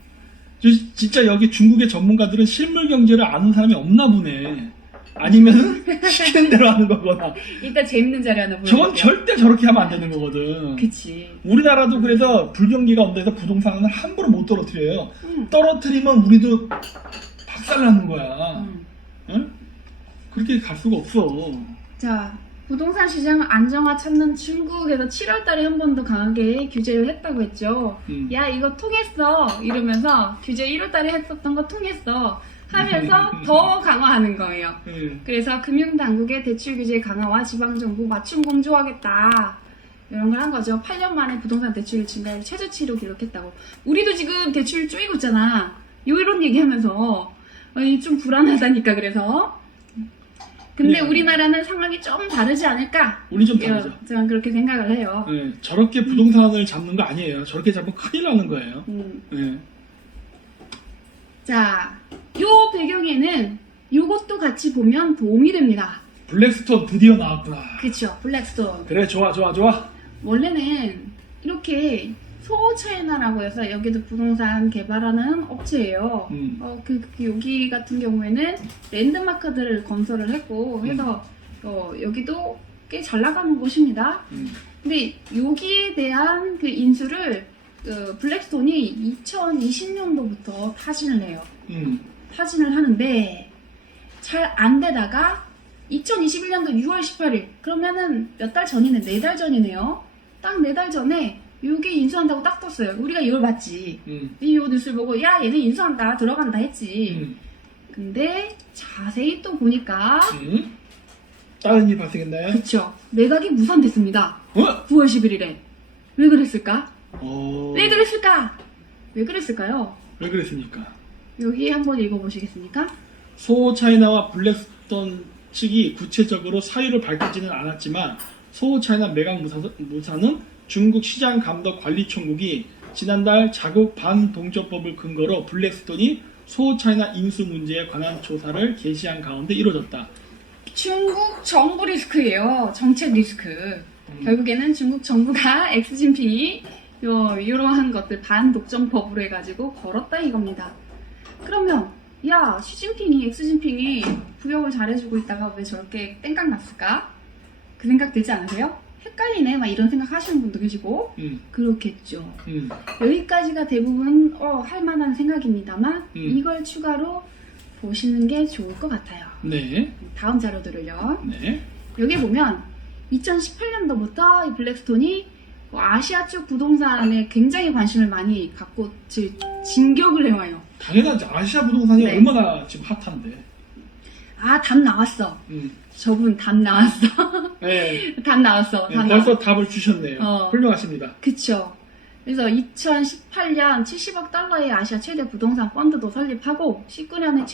진짜 여기 중국의 전문가들은 실물 경제를 아는 사람이 없나 보네. 아니면 시키는 대로 하는 거거나. 이따 재밌는 자리 하나 보여줄게요. 저건 절대 저렇게 하면 안 되는 거거든. 그치. 우리나라도 그래서 불경기가 온다 해서 부동산을 함부로 못 떨어뜨려요. 떨어뜨리면 우리도 박살나는 거야. 응? 그렇게 갈 수가 없어. 자, 부동산 시장 안정화 찾는 중국에서 7월 달에 한 번 더 강하게 규제를 했다고 했죠. 야, 이거 통했어. 이러면서 규제 1월 달에 했었던 거 통했어. 하면서 더 강화하는 거예요. 그래서 금융당국의 대출 규제 강화와 지방정부 맞춤 공조하겠다. 이런 걸 한 거죠. 8년 만에 부동산 대출 증가율 최저치로 기록했다고. 우리도 지금 대출 쪼이고 있잖아. 이런 얘기하면서 좀 불안하다니까. 그래서 근데 네. 우리나라는 상황이 좀 다르지 않을까? 우리 좀 다르죠. 저는 그렇게 생각을 해요. 네, 저렇게 부동산을 잡는 거 아니에요. 저렇게 잡으면 큰일 나는 거예요. 네. 자, 요 배경에는 요것도 같이 보면 도움이 됩니다. 블랙스톤 드디어 나왔구나. 그쵸, 블랙스톤. 그래, 좋아. 원래는 이렇게 소차이나라고 해서 여기도 부동산 개발하는 업체예요. 여기 같은 경우에는 랜드마크들을 건설을 했고 해서 여기도 꽤 잘 나가는 곳입니다. 근데 여기에 대한 그 인수를 블랙스톤이 2020년도부터 타진을 해요. 타진을 하는데 잘 안 되다가 2021년도 6월 18일 그러면은 몇 달 전이네, 4달 전이네요. 딱 4달 전에 요게 인수한다고 딱 떴어요. 우리가 이걸 봤지. 이 뉴스를 보고 야 얘네 인수한다 들어간다 했지. 근데 자세히 또 보니까 다른 일 발생했나요? 그쵸, 매각이 무산됐습니다. 어? 9월 11일에 왜 그랬을까? 어... 왜 그랬을까? 왜 그랬을까요? 왜 그랬습니까? 여기 한번 읽어보시겠습니까? 소차이나와 블랙스톤 측이 구체적으로 사유를 밝히지는 않았지만 소차이나 매각 무산은 중국 시장감독관리총국이 지난달 자국 반동조법을 근거로 블랙스톤이 소차이나 인수 문제에 관한 조사를 개시한 가운데 이루어졌다. 중국 정부 리스크예요. 정책 리스크. 결국에는 중국 정부가 엑스진핑이 이러한 것들 반독점법으로 해가지고 걸었다 이겁니다. 그러면 야 엑스진핑이 부역을 잘해주고 있다가 왜 저렇게 땡깡 났을까? 그 생각 들지 않으세요? 헷갈리네 막 이런 생각 하시는 분도 계시고 그렇겠죠. 여기까지가 대부분 할 만한 생각입니다. 이걸 추가로 보시는 게 좋을 것 같아요. 네. 다음 자료들을요. 네. 여기 보면 2018년도부터 이 블랙스톤이 아시아 쪽 부동산에 굉장히 관심을 많이 갖고 진격을 해와요. 당연하지. 아시아 부동산이 네. 얼마나 지금 핫한데. 아, 답 나왔어. 저분 답 나왔어. 네. 답 나왔어. 네, 벌써 답을 주셨네요. 훌륭하십니다. 그쵸. 그래서 2018년 70억 달러의 아시아 최대 부동산 펀드도 설립하고 19년에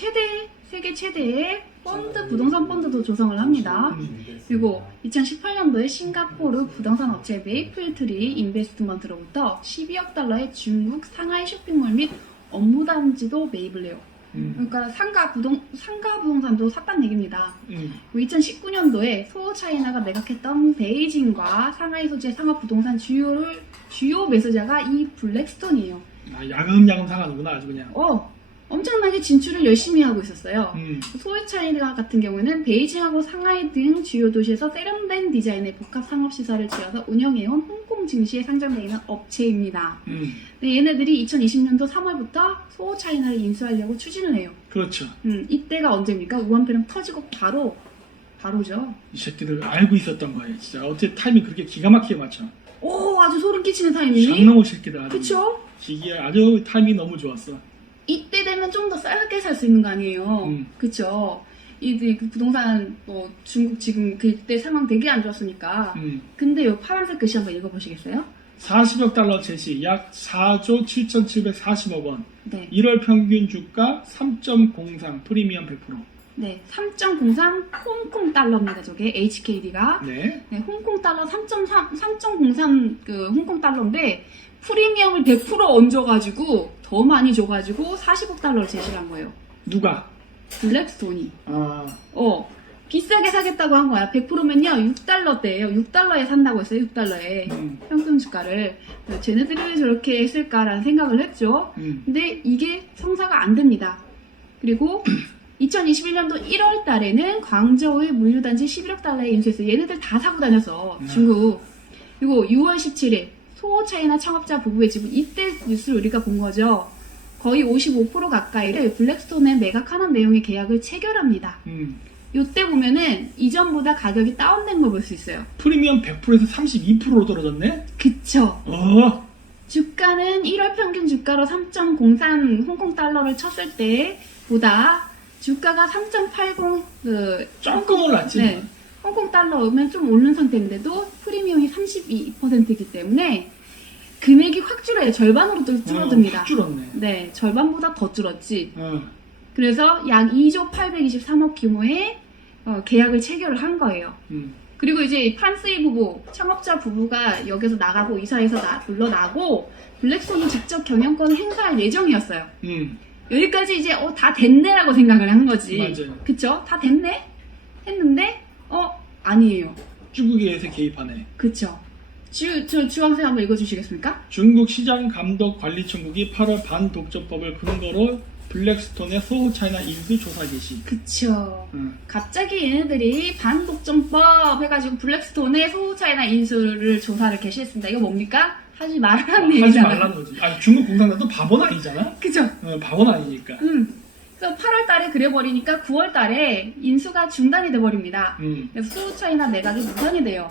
세계 최대의 부동산 펀드도 조성을 합니다. 그리고 2018년도에 싱가포르 부동산 업체 메이플트리 인베스트먼트로부터 12억 달러의 중국 상하이 쇼핑몰 및 업무단지도 매입을 해요. 그러니까 상가 부동산도 샀다는 얘기입니다. 2019년도에 소차이나가 매각했던 베이징과 상하이 소재 상업 부동산 주요 매수자가 이 블랙스톤이에요. 야금야금 상하는구나 아주 그냥. 엄청나게 진출을 열심히 하고 있었어요. 음. 소유차이나 같은 경우는 베이징하고 상하이 등 주요 도시에서 세련된 디자인의 복합 상업시설을 지어서 운영해온 홍콩 증시에 상장되어 있는 업체입니다. 네, 얘네들이 2020년도 3월부터 소차이나를 인수하려고 추진을 해요. 그렇죠. 이때가 언제입니까? 우한폐렴 터지고 바로죠. 이 새끼들 알고 있었던 거예요. 진짜 어째 타이밍 그렇게 기가 막히게 맞춰. 오, 아주 소름 끼치는 타이밍이. 장놈의 새끼들 아주. 그쵸? 기기에 아주 타이밍 너무 좋았어. 이때 되면 좀 더 싸게 살 수 있는 거 아니에요. 그쵸? 그 부동산 중국 지금 그때 상황 되게 안 좋았으니까. 근데 요 파란색 글씨 한번 읽어보시겠어요? 40억 달러 제시, 약 4조 7,740억 원. 네. 1월 평균 주가 3.03 프리미엄 100%. 네, 3.03 홍콩 달러입니다. 저게 HKD가. 네. 네, 홍콩 달러 3.03 그 홍콩 달러인데 프리미엄을 100% 얹어가지고 더 많이 줘가지고 40억 달러를 제시를 한 거예요. 누가? 블랙스톤이. 아, 비싸게 사겠다고 한 거야. 100%면요 6달러대예요. 6달러에 산다고 했어요. 6달러에 평균 주가를. 쟤네들이 왜 저렇게 했을까라는 생각을 했죠. 근데 이게 성사가 안 됩니다. 그리고 2021년도 1월 달에는 광저우의 물류단지 11억 달러에 인수했어요. 얘네들 다 사고 다녔어. 중국. 그리고 6월 17일 소차이나 창업자 부부의 집은 이때 뉴스를 우리가 본 거죠. 거의 55% 가까이를 블랙스톤에 매각하는 내용의 계약을 체결합니다. 이때 보면은 이전보다 가격이 다운된 걸 볼 수 있어요. 프리미엄 100%에서 32%로 떨어졌네? 그쵸? 주가는 1월 평균 주가로 3.03 홍콩 달러를 쳤을 때보다 주가가 3.80 조금 올랐지. 네, 홍콩 달러면 좀 오른 상태인데도 프리미엄이 32%이기 때문에 금액이 확 줄어요. 절반으로 줄어듭니다. 확 줄었네. 네, 절반보다 더 줄었지. 그래서 약 2조 823억 규모의 계약을 체결을 한 거예요. 그리고 이제 프랑스의 부부, 창업자 부부가 여기서 나가고 이사해서 물러나고 블랙스톤이 직접 경영권을 행사할 예정이었어요. 여기까지 이제 다 됐네라고 생각을 한 거지. 맞아요. 그쵸? 다 됐네? 했는데 아니에요. 중국에서 개입하네. 그쵸? 주황색 한번 읽어주시겠습니까? 중국 시장감독관리청국이 8월 반독점법을 근거로 블랙스톤의 소차이나 인수 조사 개시. 그쵸. 갑자기 얘네들이 반독점법 해가지고 블랙스톤의 소차이나 인수를 조사를 개시했습니다. 이거 뭡니까? 하지 말라는 하지 얘기잖아. 말라는 거지. 아니 중국 공산당도 바보는 아니잖아. 그죠? 바보는 아니니까. 그래서 8월 달에 그래버리니까 9월 달에 인수가 중단이 돼버립니다. 그래서 소차이나 매각이 무산이 돼요.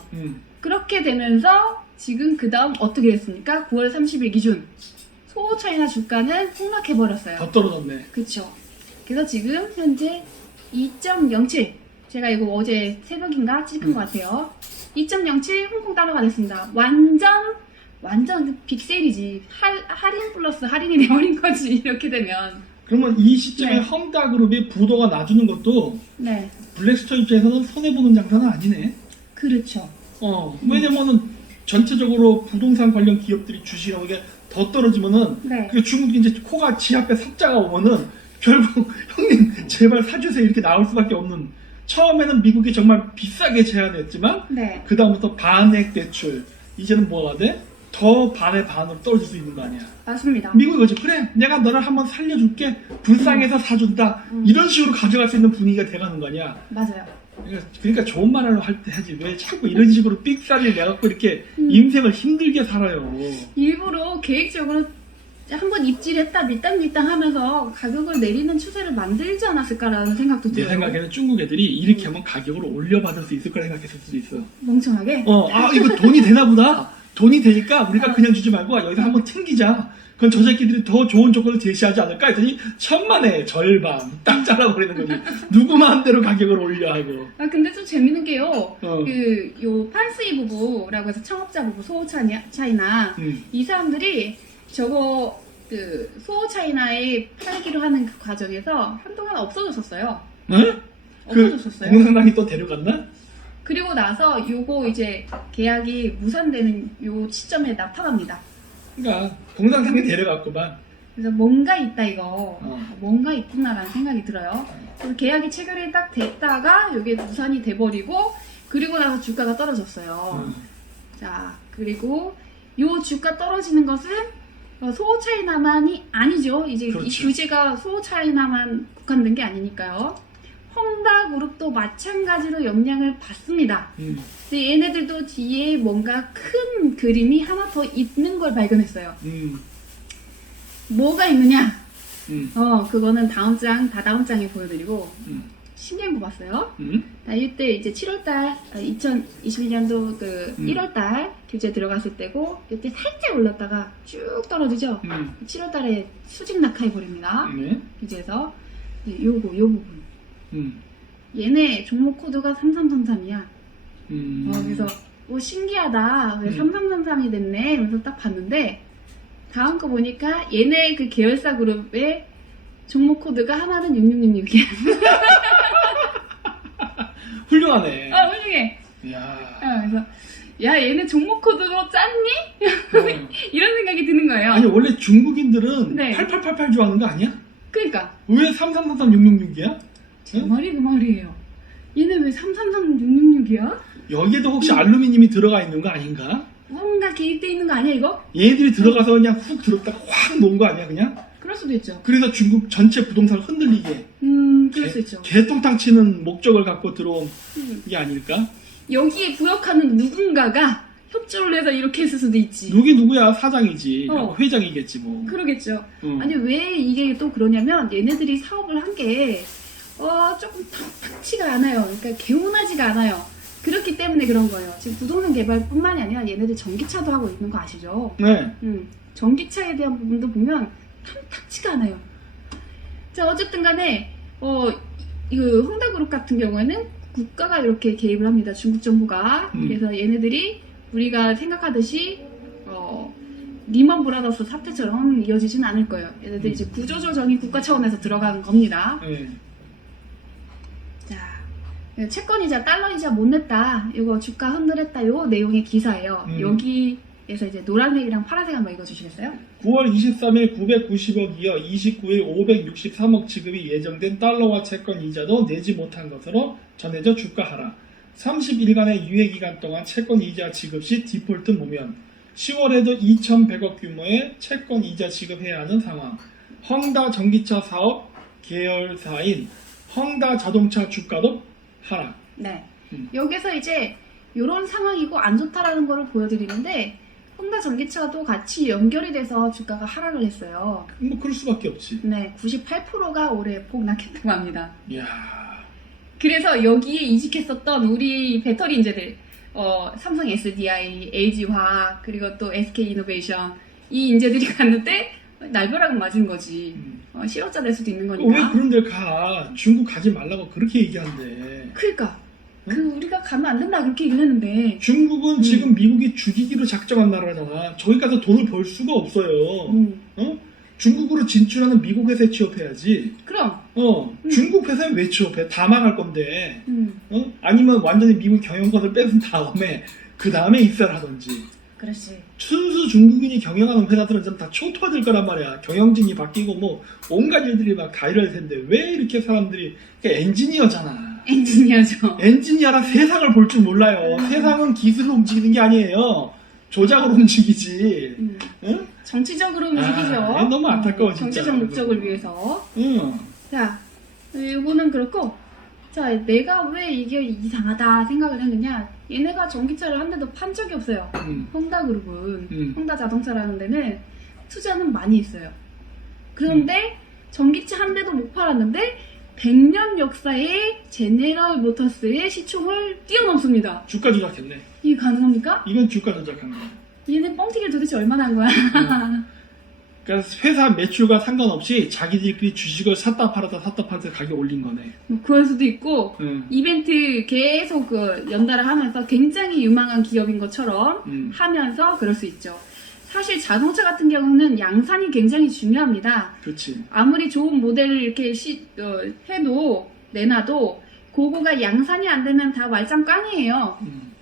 그렇게 되면서 지금 그 다음 어떻게 됐습니까? 9월 30일 기준 소차이나 주가는 폭락해버렸어요. 더 떨어졌네. 그쵸. 그래서 지금 현재 2.07 제가 이거 어제 새벽인가 찍은 것 같아요. 2.07 홍콩 달러가 됐습니다. 완전 빅세일이지. 할인 플러스 할인이 돼버린 거지. 이렇게 되면. 그러면 이 시점에 네. 헝다그룹이 부도가 나주는 것도 네. 블랙스톤 입장에서는 손해보는 장사는 아니네. 그렇죠. 왜냐면은 전체적으로 부동산 관련 기업들이 주식하고 이게 더 떨어지면은 네. 그 중국이 이제 코가 지 앞에 삭자가 오면은 결국 형님 제발 사주세요 이렇게 나올 수밖에 없는. 처음에는 미국이 정말 비싸게 제한했지만 네. 그 다음부터 반액 대출 이제는 뭐가 돼? 더 반의 반으로 떨어질 수 있는 거 아니야. 맞습니다. 미국이 그렇지. 그래 내가 너를 한번 살려줄게. 불쌍해서 사준다. 이런 식으로 가져갈 수 있는 분위기가 돼가는 거 아니야. 맞아요. 그러니까 좋은 말을 할 때 하지 왜 자꾸 이런 식으로 삑사리를 내갖고 이렇게 인생을 힘들게 살아요. 일부러 계획적으로 한번 입질했다 밀당 하면서 가격을 내리는 추세를 만들지 않았을까라는 생각도 내 들어요. 생각에는 중국 애들이 이렇게 하면 가격을 올려받을 수 있을 거라 생각했을 수도 있어. 멍청하게? 이거 돈이 되나 보다. 돈이 되니까 우리가 그냥 주지 말고 여기서 한번 튕기자. 그건 저 새끼들이 더 좋은 조건을 제시하지 않을까 했더니 천만에 절반 딱 잘라버리는 거지. 누구 마음대로 가격을 올려 하고. 근데 좀 재밌는 게요. 요 판스이 부부라고 해서 창업자 부부 소차이나 이 사람들이 저거 소차이나에 팔기로 하는 그 과정에서 한동안 없어졌었어요. 응? 없어졌었어요. 공산당이 또 데려갔나? 그리고 나서 요거 이제 계약이 무산되는 요 시점에 나타납니다. 그러니까 공산당이 데려갔구만. 그래서 뭔가 있다 이거. 뭔가 있구나라는 생각이 들어요. 그리고 계약이 체결이 딱 됐다가 이게 무산이 돼버리고 그리고 나서 주가가 떨어졌어요. 자 그리고 요 주가 떨어지는 것은 소호 차이나만이 아니죠. 이제 그렇죠. 이 규제가 소호 차이나만 국한된 게 아니니까요. 헝다 그룹도 마찬가지로 영향을 받습니다. 근데 얘네들도 뒤에 뭔가 큰 그림이 하나 더 있는 걸 발견했어요. 뭐가 있느냐? 그거는 다다음 장에 보여드리고 신기한 거 봤어요. 자, 이때 이제 7월달 2021년도 그 1월달 규제 들어갔을 때고 이때 살짝 올랐다가 쭉 떨어지죠. 7월달에 수직 낙하해 버립니다. 네. 규제에서 요 부분. 얘네 종목 코드가 3333이야. 그래서 신기하다. 왜 3333이 됐네? 이러면서 딱 봤는데 다음 거 보니까 얘네 그 계열사 그룹의 종목 코드가 하나는 6666이야. 훌륭하네. 훌륭해. 야. 그래서 야 얘네 종목 코드로 짰니? 이런 생각이 드는 거예요. 아니 원래 중국인들은 네. 8888 좋아하는 거 아니야? 그러니까 왜 3333 666이야? 제 말이 그 말이에요. 얘네 왜 333666이야? 여기에도 혹시 알루미늄이 들어가 있는 거 아닌가? 뭔가 개입돼 있는 거 아니야 이거? 얘네들이 들어가서 그냥 훅 들었다가 확 놓은 거 아니야 그냥? 그럴 수도 있죠. 그래서 중국 전체 부동산을 흔들리게 그럴 수 있죠. 개똥탕 치는 목적을 갖고 들어온 게 아닐까? 여기에 부역하는 누군가가 협조를 해서 이렇게 했을 수도 있지. 누구야 사장이지 회장이겠지 뭐. 그러겠죠. 아니 왜 이게 또 그러냐면 얘네들이 사업을 한 게 조금 탁탁치가 않아요. 그러니까 개운하지가 않아요. 그렇기 때문에 그런 거예요. 지금 부동산 개발뿐만이 아니라 얘네들 전기차도 하고 있는 거 아시죠? 네. 전기차에 대한 부분도 보면 탐탁치가 않아요. 자 어쨌든 간에 이거 헝다그룹 같은 경우에는 국가가 이렇게 개입을 합니다. 중국 정부가. 그래서 얘네들이 우리가 생각하듯이 리먼 브라더스 사태처럼 이어지진 않을 거예요. 얘네들이 이제 구조조정이 국가 차원에서 들어간 겁니다. 네. 자, 채권이자 달러이자 못 냈다. 이거 주가 흔들었다. 요 내용의 기사예요. 여기에서 이제 노란색이랑 파란색 한번 읽어주시겠어요? 9월 23일 990억 이어 29일 563억 지급이 예정된 달러화 채권 이자도 내지 못한 것으로 전해져 주가 하락. 30일간의 유예기간 동안 채권 이자 지급 시 디폴트 모면. 10월에도 2,100억 규모의 채권 이자 지급해야 하는 상황. 헝다 전기차 사업 계열사인 헝다 자동차 주가도 하락. 네. 여기서 이제 이런 상황이고 안 좋다라는 거를 보여드리는데 헝다 전기차도 같이 연결이 돼서 주가가 하락을 했어요. 뭐 그럴 수밖에 없지. 네, 98%가 올해 폭락했다고 합니다. 이야. 그래서 여기에 이직했었던 우리 배터리 인재들, 삼성 SDI, LG화학, 그리고 또 SK이노베이션 이 인재들이 갔는데 날벼락은 맞은 거지. 실업자 될 수도 있는 거니까. 왜 그런 데를 가? 중국 가지 말라고 그렇게 얘기한대. 그러니까 우리가 가면 안 된다 그렇게 얘기를 했는데 중국은 지금 미국이 죽이기로 작정한 나라잖아. 저기 가서 돈을 벌 수가 없어요. 중국으로 진출하는 미국 회사에 취업해야지. 그럼 중국 회사에 왜 취업해? 다 망할 건데. 아니면 완전히 미국 경영권을 뺏은 다음에 그 다음에 입사를 하든지. 그렇지. 순수 중국인이 경영하는 회사들은 좀 다 초토화될 거란 말이야. 경영진이 바뀌고 뭐 온갖 일들이 막 다 이럴 텐데 왜 이렇게 사람들이 그러니까 엔지니어잖아. 엔지니어죠. 엔지니어라 세상을 볼 줄 몰라요. 세상은 기술로 움직이는 게 아니에요. 조작으로 움직이지. 응? 정치적으로 움직이죠. 너무 안타까워 진짜. 정치적 목적을 위해서. 응. 자, 이거는 그렇고, 자, 내가 왜 이게 이상하다 생각을 했느냐? 얘네가 전기차를 한 대도 판 적이 없어요. 헝다그룹은 헝다 자동차라는 데는 투자는 많이 했어요. 그런데 전기차 한 대도 못 팔았는데 100년 역사의 제네럴 모터스의 시총을 뛰어넘습니다. 주가 조작했네. 이게 가능합니까? 이건 주가 조작한 거야. 얘네 뻥튀기를 도대체 얼마나 한 거야? 그러니까 회사 매출과 상관없이 자기들끼리 주식을 샀다 팔아서 가격 올린 거네. 뭐 그럴 수도 있고 이벤트 계속 연달아 하면서 굉장히 유망한 기업인 것처럼 하면서 그럴 수 있죠. 사실 자동차 같은 경우는 양산이 굉장히 중요합니다. 그렇지. 아무리 좋은 모델을 이렇게 해도 내놔도 그거가 양산이 안 되면 다 말짱 깡이에요.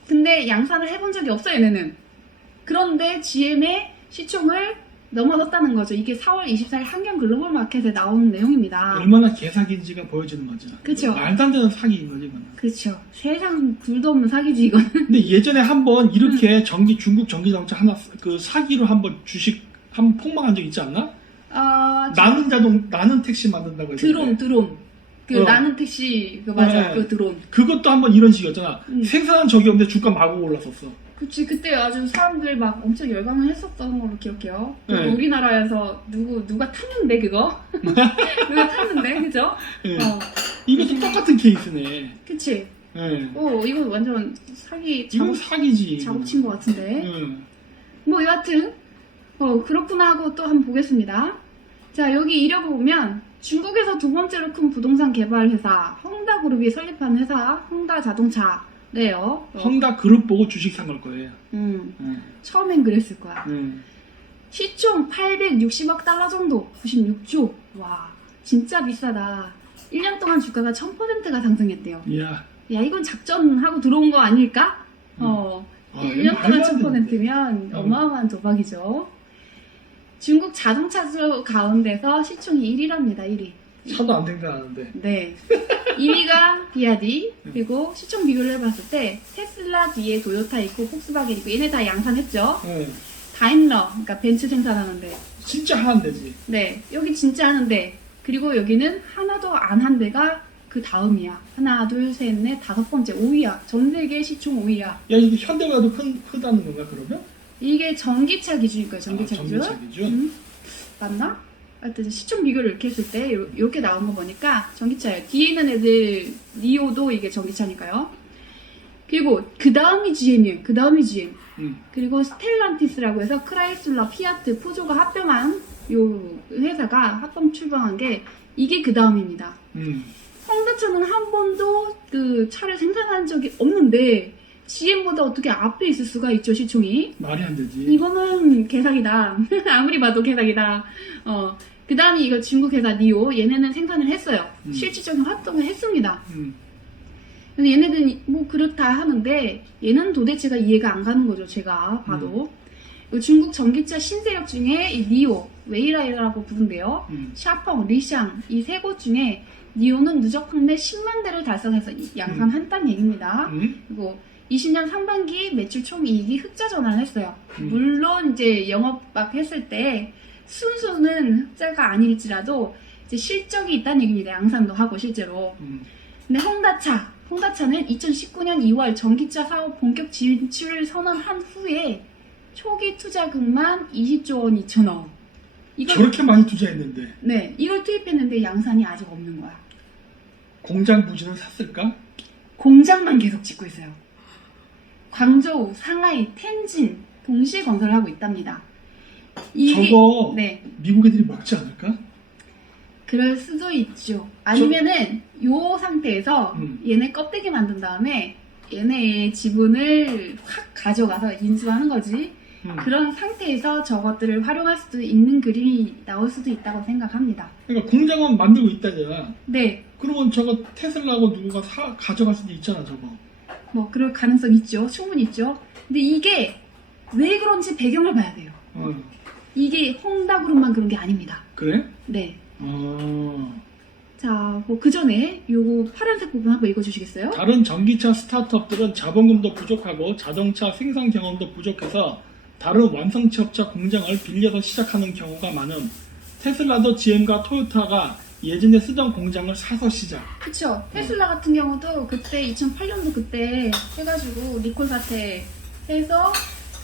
근데 양산을 해본 적이 없어요, 얘네는. 그런데 GM의 시총을 넘어섰다는 거죠. 이게 4월 24일 한경 글로벌 마켓에 나오는 내용입니다. 얼마나 개사기인지가 보여지는 거죠. 그쵸. 말도 안 되는 사기인 거지, 이건. 그렇죠. 세상 굴도 없는 사기지, 이건. 근데 예전에 한번 이렇게 중국 전기자동차 하나 그 사기로 한번 주식 한번 폭망한 적 있지 않나? 아, 나는 택시 만든다고 해서 드론. 그 어. 나는 택시 그 맞아. 네. 그 드론. 그것도 한번 이런 식이었잖아. 음. 생산한 적이 없는데 주가 마구 올랐었어. 그치, 그때 아주 사람들 막 엄청 열광을 했었던 걸로 기억해요. 그리고 네. 우리나라에서 누가 탔는데 그거? 누가 탔는데, 그죠? 예. 어, 이것도 똑같은 케이스네. 그치. 예. 이거 완전 사기 이건 사기지. 작업 친 것 같은데. 예. 뭐 여하튼 그렇구나 하고 또 한번 보겠습니다. 자, 여기 이력을 보면 중국에서 두 번째로 큰 부동산 개발 회사 헝다그룹이 설립한 회사 헝다자동차래요. 헝다 그룹 보고 주식 산 걸 거예요. 예. 처음엔 그랬을 거야. 예. 시총 860억 달러 정도, 96조. 와, 진짜 비싸다. 1년 동안 주가가 1000%가 상승했대요. 이야. 야, 이건 작전하고 들어온 거 아닐까? 아, 1년 이거 동안 말도 안 되는데. 1000%면 어마어마한 도박이죠. 중국 자동차주 가운데서 시총이 1위랍니다, 1위. 차도 안 생산하는데. 네. 2위가 비아디, 그리고 시총 비교를 해봤을 때 테슬라 뒤에 도요타 있고 폭스바겐 있고 얘네 다 양산했죠. 예. 다임러, 그러니까 벤츠 생산하는데. 진짜 하는 데지. 네, 여기 진짜 하는데. 그리고 여기는 하나도 안 한 데가 그 다음이야. 하나, 둘, 셋, 넷, 다섯 번째, 5위야. 전 세계 시총 5위야. 야, 이게 현대보다도 크다는 건가, 그러면? 이게 전기차 기준일 거예요, 전기차 기준. 전기차 기준? 맞나? 하여튼 시총 비교를 이렇게 했을 때 이렇게 나온 거 보니까 전기차예요. 뒤에 있는 애들 리오도 이게 전기차니까요. 그리고 그 다음이 GM이에요. 그 다음이 GM. 그리고 스텔란티스라고 해서 크라이슬러, 피아트, 푸조가 합병한 요 회사가 합병 출범한 게 이게 그 다음입니다. 헝다차는 한 번도 그 차를 생산한 적이 없는데 GM보다 어떻게 앞에 있을 수가 있죠, 시총이. 말이 안 되지. 이거는 개사기다. 아무리 봐도 개사기다. 그 다음이 이거 중국 회사 니오. 얘네는 생산을 했어요. 실질적인 활동을 했습니다. 근데 얘네들은 뭐 그렇다 하는데 얘는 도대체가 이해가 안 가는 거죠, 제가 봐도. 이 중국 전기차 신세력 중에 이 니오, 웨이라이라고 부른대요. 샤펑, 리샹 이 세 곳 중에 니오는 누적 판매 10만 대를 달성해서 양산했다는 얘기입니다. 그리고 20년 상반기 매출 총 이익이 흑자 전환을 했어요. 물론 이제 영업 막 했을 때 순수는 흑자가 아닐지라도 이제 실적이 있다는 얘기입니다. 양산도 하고 실제로. 근데 헝다차는 2019년 2월 전기차 사업 본격 진출을 선언한 후에 초기 투자금만 20조 원 2천억. 저렇게 많이 투자했는데 네, 이걸 투입했는데 양산이 아직 없는 거야. 공장 부지는 샀을까? 공장만 계속 짓고 있어요. 광저우, 상하이, 텐진 동시에 건설을 하고 있답니다. 저거 네, 미국 애들이 먹지 않을까? 그럴 수도 있죠. 아니면은 요 상태에서 얘네 껍데기 만든 다음에 얘네의 지분을 확 가져가서 인수하는 거지. 그런 상태에서 저것들을 활용할 수도 있는 그림이 나올 수도 있다고 생각합니다. 그러니까 공장은 만들고 있다잖아. 네, 그러면 저거 테슬라하고 누가 가져갈 수도 있잖아, 저거. 뭐 그럴 가능성 있죠. 충분히 있죠. 근데 이게 왜 그런지 배경을 봐야 돼요. 이게 헝다그룹만 그런 게 아닙니다. 그래? 네. 어. 자, 뭐 그 전에 요거 파란색 부분 한번 읽어주시겠어요? 다른 전기차 스타트업들은 자본금도 부족하고 자동차 생산 경험도 부족해서 다른 완성차 업체 공장을 빌려서 시작하는 경우가 많음. 테슬라도 GM과 토요타가 예전에 쓰던 공장을 사서 시작. 그쵸. 테슬라 같은 경우도 그때 2008년도 그때 해가지고 리콜 사태 해서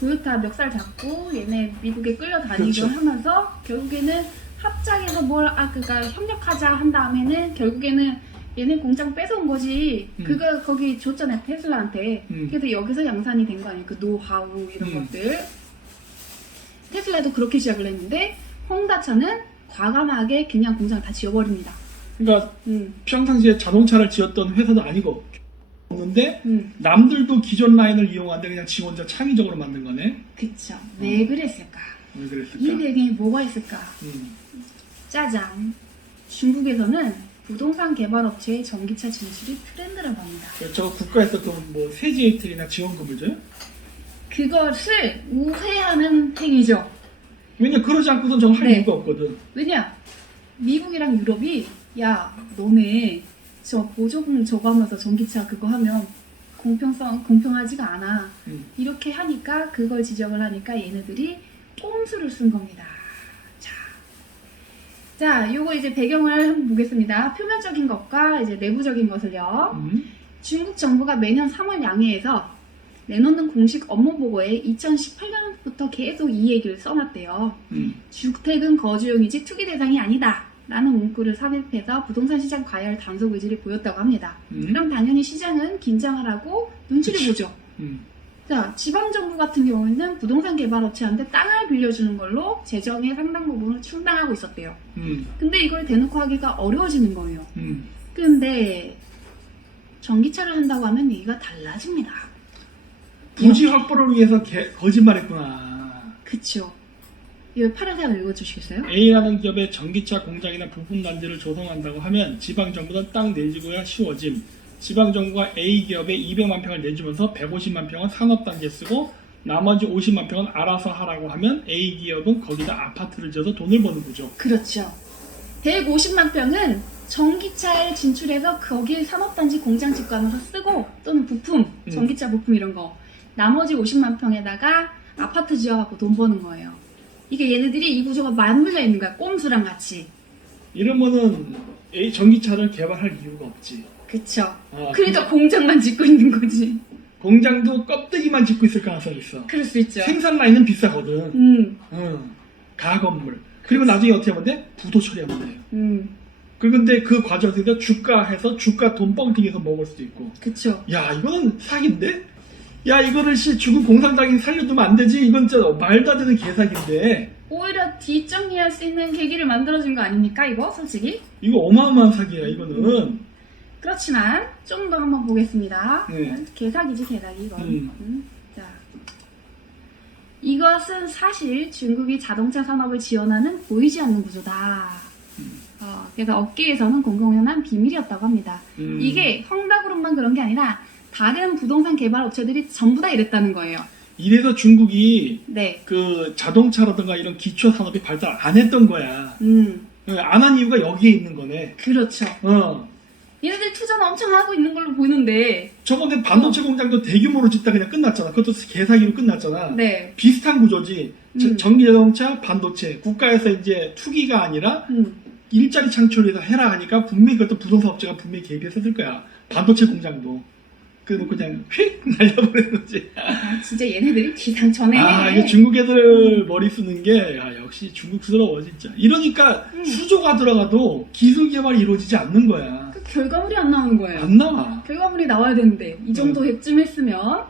토요타 멱살 잡고 얘네 미국에 끌려다니고 그렇죠. 하면서 결국에는 합작해서 그러니까 협력하자 한 다음에는 결국에는 얘네 공장 뺏어온 거지. 그거 거기 줬잖아요, 테슬라한테. 그래서 여기서 양산이 된 거 아니에요. 그 노하우 이런 것들. 테슬라도 그렇게 시작을 했는데 헝다차는 과감하게 그냥 공장 다 지어버립니다. 그러니까 평상시에 자동차를 지었던 회사도 아니고 없는데 남들도 기존 라인을 이용하는데 그냥 지 혼자 창의적으로 만든 거네. 그쵸. 왜 그랬을까? 왜 이 그랬을까? 배경에 뭐가 있을까? 짜잔. 중국에서는 부동산 개발 업체의 전기차 진출이 트렌드라고 합니다. 저 국가에서 뭐 세제이틀이나 지원금을 줘요? 그것을 우회하는 행위죠. 왜냐 그러지 않고선 저거 할 네. 이유가 없거든. 왜냐? 미국이랑 유럽이 야 너네 저 보조금 저거 하면서 전기차 그거 하면 공평하지가 않아. 이렇게 하니까 그걸 지적을 하니까 얘네들이 꼼수를 쓴 겁니다. 자, 요거 이제 배경을 한번 보겠습니다. 표면적인 것과 이제 내부적인 것을요. 중국 정부가 매년 3월 양해에서 내놓는 공식 업무 보고에 2018년부터 계속 이 얘기를 써놨대요. 주택은 거주용이지 투기 대상이 아니다 라는 문구를 삽입해서 부동산 시장 과열 단속 의지를 보였다고 합니다. 그럼 당연히 시장은 긴장을 하고 눈치를 보죠. 자, 지방정부 같은 경우에는 부동산 개발업체한테 땅을 빌려주는 걸로 재정의 상당 부분을 충당하고 있었대요. 근데 이걸 대놓고 하기가 어려워지는 거예요. 근데 전기차를 한다고 하면 얘기가 달라집니다. 부지 확보를 위해서 거짓말했구나. 그쵸. 이거 파란색 한번 읽어주시겠어요? A라는 기업의 전기차 공장이나 부품 단지를 조성한다고 하면 지방정부는 땅 내주기가 쉬워짐. 지방정부가 A기업에 200만 평을 내주면서 150만 평은 산업단지에 쓰고 나머지 50만 평은 알아서 하라고 하면 A기업은 거기다 아파트를 지어서 돈을 버는 거죠. 그렇죠. 150만 평은 전기차에 진출해서 거기에 산업단지 공장 직관으로 쓰고 또는 부품, 전기차 부품 이런 거 나머지 50만 평에다가 아파트 지어갖고 돈 버는 거예요. 이게 얘네들이 이 구조가 맞물려 있는 거야. 꼼수랑 같이. 이러면은 A 전기차를 개발할 이유가 없지. 그쵸. 아, 그러니까 공장만 짓고 있는 거지. 공장도 껍데기만 짓고 있을 가능성이 있어. 그럴 수 있죠. 생산 라인은 비싸거든. 음. 가건물. 그리고 나중에 어떻게 하면 돼? 부도 처리하면 돼요. 근데 그 과정에서 주가해서 주가 돈 뻥튀기해서 먹을 수도 있고. 그쵸. 야, 이거는 사기인데? 야, 이거를 중국 공산당이 살려두면 안 되지? 이건 진짜 말도 안 되는 개사기인데. 오히려 뒷정리할 수 있는 계기를 만들어준 거 아닙니까, 이거? 솔직히? 이거 어마어마한 사기야, 이거는. 그렇지만 좀 더 한번 보겠습니다. 네. 개사기지, 개사기 이건. 자, 이것은 사실 중국이 자동차 산업을 지원하는 보이지 않는 구조다. 그래서 업계에서는 공공연한 비밀이었다고 합니다. 이게 헝다그룹만 그런 게 아니라 다른 부동산 개발 업체들이 전부 다 이랬다는 거예요. 이래서 중국이 네. 그 자동차라든가 이런 기초 산업이 발달 안 했던 거야. 안 한 이유가 여기에 있는 거네. 그렇죠. 얘네들 투자는 엄청 하고 있는 걸로 보이는데. 저번에 반도체 공장도 대규모로 짓다 그냥 끝났잖아. 그것도 개사기로 끝났잖아. 네. 비슷한 구조지. 전기자동차, 반도체. 국가에서 이제 투기가 아니라 일자리 창출해서 해라 하니까 분명히 그것도 부동산 업체가 분명히 개입했을 거야. 반도체 공장도. 그래서 그냥 휙 날려버리는 거지. 아, 진짜 얘네들이 기상천외. 이거 중국 애들 머리 쓰는 게 역시 중국스러워 진짜. 이러니까 수조가 들어가도 기술 개발이 이루어지지 않는 거야. 그 결과물이 안 나오는 거예요. 안 나와. 결과물이 나와야 되는데 이 정도 획쯤 했으면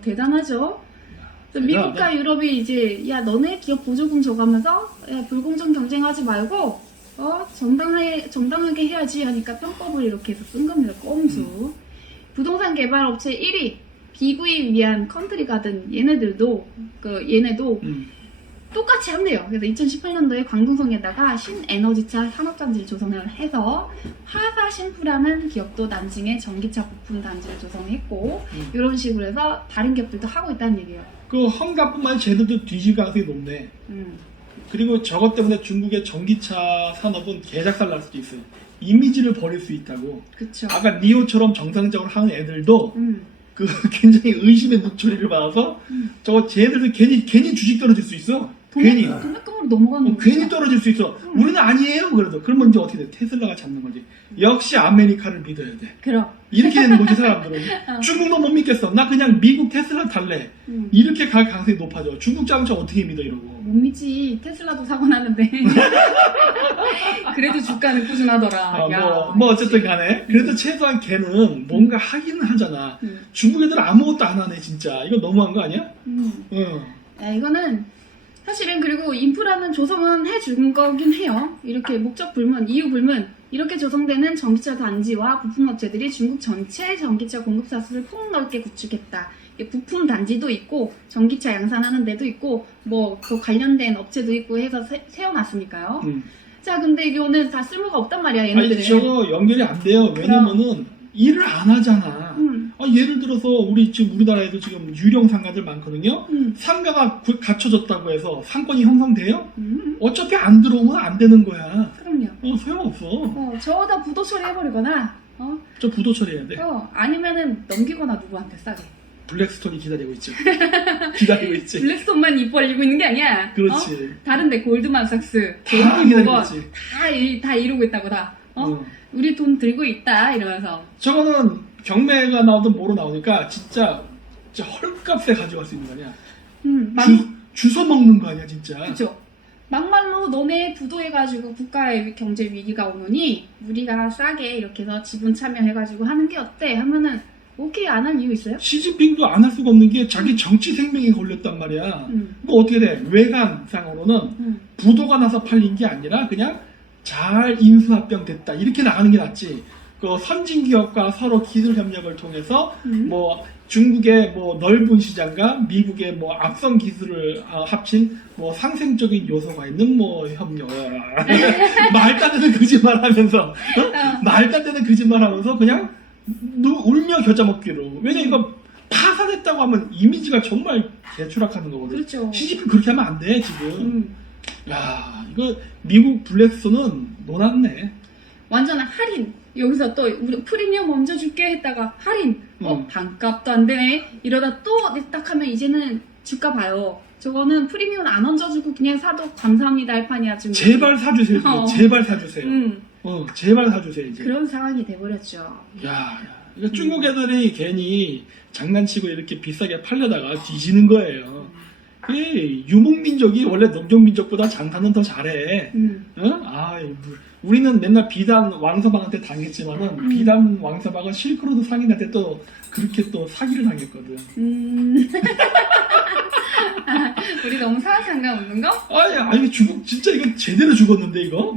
대단하죠. 그래서 미국과 유럽이 이제 야 너네 기업 보조금 줘가면서 야 불공정 경쟁하지 말고 정당하게 해야지 하니까 편법을 이렇게 해서 쓴 겁니다. 꼼수. 부동산 개발 업체 1위 비구이 위한 컨트리 가든 얘네도 똑같이 한대요. 그래서 2018년도에 광둥성에다가 신에너지차 산업단지를 조성을 해서 화사신프라는 기업도 난징에 전기차 부품 단지를 조성했고 이런 식으로 해서 다른 기업들도 하고 있다는 얘기예요. 그 헝가뿐만 아니라 쟤들도 뒤질 가능성이 높네. 그리고 저것 때문에 중국의 전기차 산업은 개작살 날 수도 있어요. 이미지를 버릴 수 있다고. 그쵸. 아까 니오처럼 정상적으로 하는 애들도 그 굉장히 의심의 눈초리를 받아서 저거 쟤네들도 괜히 주식 떨어질 수 있어. 괜히. 도매금으로 넘어가는 거죠. 괜히 떨어질 수 있어. 우리는 아니에요. 그래도 그러면 이제 어떻게 돼? 테슬라가 잡는 거지. 역시 아메리카를 믿어야 돼. 그럼. 이렇게 되는 거지 사람들은. 중국도 못 믿겠어. 나 그냥 미국 테슬라 탈래. 이렇게 갈 가능성이 높아져. 중국 자동차 어떻게 믿어 이러고. 못 믿지. 테슬라도 사고 나는데. 그래도 주가는 꾸준하더라. 뭐 어쨌든 간에. 그래도 최소한 걔는 뭔가 하기는 하잖아. 중국 애들 아무것도 안 하네 진짜. 이거 너무한 거 아니야? 야, 이거는 사실은 그리고 인프라는 조성은 해준 거긴 해요. 이렇게 목적 불문, 이유 불문 이렇게 조성되는 전기차 단지와 부품업체들이 중국 전체 전기차 공급사 수를 폭넓게 구축했다. 부품 단지도 있고 전기차 양산하는 데도 있고 뭐 그 관련된 업체도 있고 해서 세워놨으니까요. 자, 근데 이거는 다 쓸모가 없단 말이야 얘네들은. 아니 저거 연결이 안 돼요. 왜냐면은 일을 안 하잖아. 예를 들어서 우리나라에도 지금 유령 상가들 많거든요. 상가가 갖춰졌다고 해서 상권이 형성돼요? 어차피 안 들어오면 안 되는 거야. 그럼요. 소용없어. 저거 부도 처리해버리거나 저 부도 처리해야 돼. 아니면은 넘기거나 누구한테 싸게. 블랙스톤이 기다리고 있죠. 기다리고 있지. 블랙스톤만 입 벌리고 있는 게 아니야. 그렇지. 다른데 골드만삭스, 다 JP 기다리고 모건 있지. 다 이러고 있다고 다. 우리 돈 들고 있다 이러면서. 저거는 경매가 나오든 뭐로 나오니까 진짜 헐값에 가져갈 수 있는 거 아니야. 주워 먹는 거 아니야 진짜. 그죠. 막말로 너네 부도해가지고 국가의 경제 위기가 오느니 우리가 싸게 이렇게 해서 지분 참여해가지고 하는 게 어때? 하면은 오케이 안 할 이유 있어요? 시진핑도 안 할 수가 없는 게 자기 정치 생명이 걸렸단 말이야. 뭐 어떻게 돼? 외관상으로는 부도가 나서 팔린 게 아니라 그냥 잘 인수합병 됐다 이렇게 나가는 게 낫지. 그 선진 기업과 서로 기술 협력을 통해서 뭐 중국의 뭐 넓은 시장과 미국의 뭐 앞선 기술을 합친 뭐 상생적인 요소가 있는 뭐 협력. 말도 안 되는 거짓말하면서 말도 안 되는 거짓말하면서 그냥 울며 겨자 먹기로. 왜냐 이거 파산했다고 하면 이미지가 정말 개추락하는 거거든. 그렇죠. 시집을 그렇게 하면 안 돼 지금. 야 이거 미국 블랙스톤은 놀았네. 완전 할인. 여기서 또 우리 프리미엄 먼저 줄게 했다가 할인. 반값도 안 되네. 이러다 또 딱 하면 이제는 주가 봐요. 저거는 프리미엄 안 얹어주고 그냥 사도 감사합니다 할 판이야 지금. 제발 사주세요. 제발 사주세요. 제발 사주세요 이제. 그런 상황이 돼버렸죠. 야, 이거 중국 애들이 괜히 장난치고 이렇게 비싸게 팔려다가 뒤지는 거예요. 이 유목민족이 원래 농경민족보다 장사는 더 잘해. 우리는 맨날 비단 왕서방한테 당했지만은 비단 왕서방은 실크로드 상인한테 또 그렇게 또 사기를 당했거든. 우리 너무 상상감 없는 거? 아니 중국 진짜 이거 제대로 죽었는데 이거.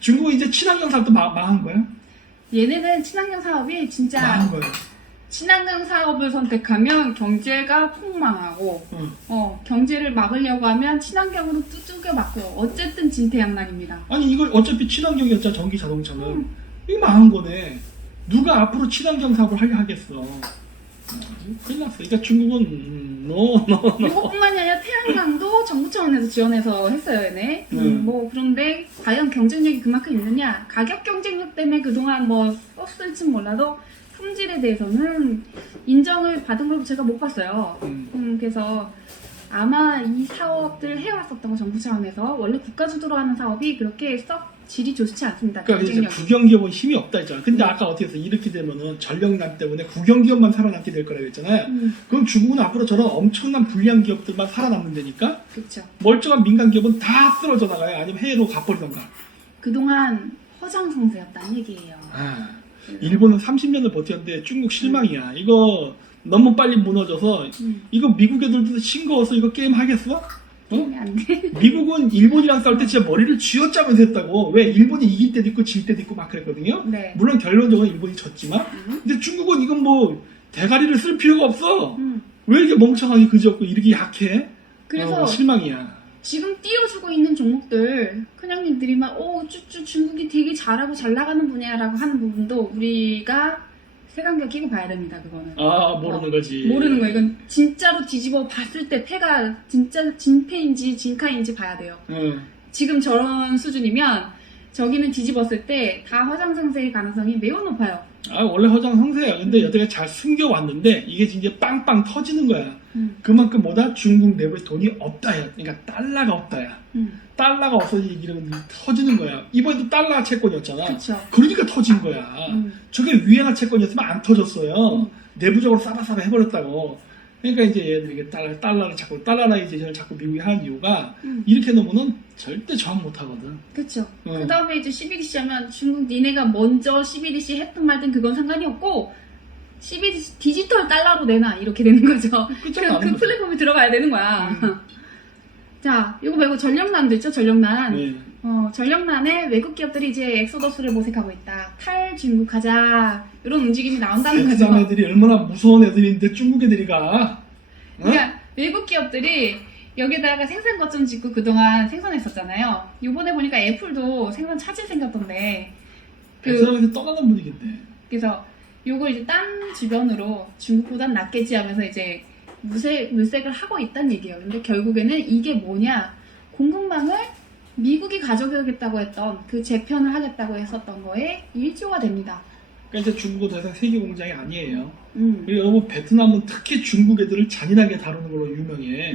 중국은 이제 친환경 사업도 망한 거야? 얘네는 친환경 사업이 진짜 망한 거야. 친환경 사업을 선택하면 경제가 폭망하고 경제를 막으려고 하면 친환경으로 두들겨 맞고 어쨌든 진퇴양난입니다. 아니 이거 어차피 친환경이었잖아 전기 자동차는. 이거 망한 거네. 누가 앞으로 친환경 사업을 하겠어. 큰일 났어. 그러니까 중국은 이것뿐만이 아니라 태양광도 정부 차원에서 지원해서 했어요 얘네. 뭐 그런데 과연 경쟁력이 그만큼 있느냐. 가격 경쟁력 때문에 그동안 뭐 썼을진 몰라도 품질에 대해서는 인정을 받은 걸 제가 못 봤어요. 그래서 아마 이 사업들 해왔었던 거 정부 차원에서 원래 국가 주도로 하는 사업이 그렇게 썩 질이 좋지 않습니다. 그러니까 이제 국영기업은 힘이 없다 했잖아. 근데 아까 어떻게 해서 이렇게 되면은 전력난 때문에 국영기업만 살아남게 될 거라고 했잖아요. 그럼 중국은 앞으로 저런 엄청난 불량 기업들만 살아남는 데니까 그렇죠. 멀쩡한 민간 기업은 다 쓰러져 나가요. 아니면 해외로 가버리던가. 그동안 허정성세였다는 얘기예요. 일본은 30년을 버텼는데 중국 실망이야. 이거 너무 빨리 무너져서 이거 미국 애들도 싱거워서 이거 게임 하겠어? 안 돼. 미국은 일본이랑 싸울 때 진짜 머리를 쥐어짜면서 했다고. 왜? 일본이 이길 때도 있고 질 때도 있고 막 그랬거든요. 네. 물론 결론적으로 일본이 졌지만 근데 중국은 이건 뭐 대가리를 쓸 필요가 없어. 왜 이렇게 멍청하게 그지없고 이렇게 약해? 그래서 실망이야. 지금 띄워주고 있는 종목들 큰형님들이 막 쭈쭈 중국이 되게 잘하고 잘 나가는 분야라고 하는 부분도 우리가 색안경 끼고 봐야 됩니다. 그거는 모르는 거지. 모르는 거야. 이건 진짜로 뒤집어 봤을 때 패가 진짜 진패인지 진카인지 봐야 돼요. 지금 저런 수준이면 저기는 뒤집었을 때 다 허장성세일 가능성이 매우 높아요. 원래 허장성세야. 근데 여태가 잘 숨겨왔는데 이게 진짜 빵빵 터지는 거야. 그만큼 뭐다? 중국 내부에 돈이 없다야. 그러니까 달러가 없다야. 달러가 없어서 이런 터지는 거야. 이번에도 달러 채권이었잖아. 그쵸. 그러니까 터진 거야. 저게 위안화 채권이었으면 안 터졌어요. 내부적으로 싸바싸바 해버렸다고. 그러니까 이제 얘들이 달러를 자꾸 달러라이제이션을 자꾸 미국이 하는 이유가 이렇게 놓으면은 절대 저항 못 하거든. 그렇죠. 그 다음에 이제 CBDC 하면 중국 니네가 먼저 CBDC 했든 말든 그건 상관이 없고 CBDC 디지털 달러로 내놔 이렇게 되는 거죠. 그 플랫폼에 들어가야 되는 거야. 자, 이거 말고 전력난도 있죠. 전력난. 네. 전력난에 외국 기업들이 이제 엑소더스를 모색하고 있다. 탈중국하자 이런 움직임이 나온다는 거죠. 세상 애들이 얼마나 무서운 애들인데 중국 애들이 가. 그러니까 외국 기업들이 여기다가 생산 거점 짓고 그동안 생산했었잖아요. 요번에 보니까 애플도 생산 차질 생겼던데. 베트남에서 떠나는 분위기인데. 그래서 요걸 이제 딴 주변으로 중국보단 낫겠지 하면서 이제 물색을 하고 있다는 얘기예요. 근데 결국에는 이게 뭐냐? 공급망을 미국이 가져가겠다고 했던 그 재편을 하겠다고 했었던 거에 일조가 됩니다. 그러니까 이제 중국은 더 이상 세계 공장이 아니에요. 음. 그리고 여러분 베트남은 특히 중국 애들을 잔인하게 다루는 걸로 유명해.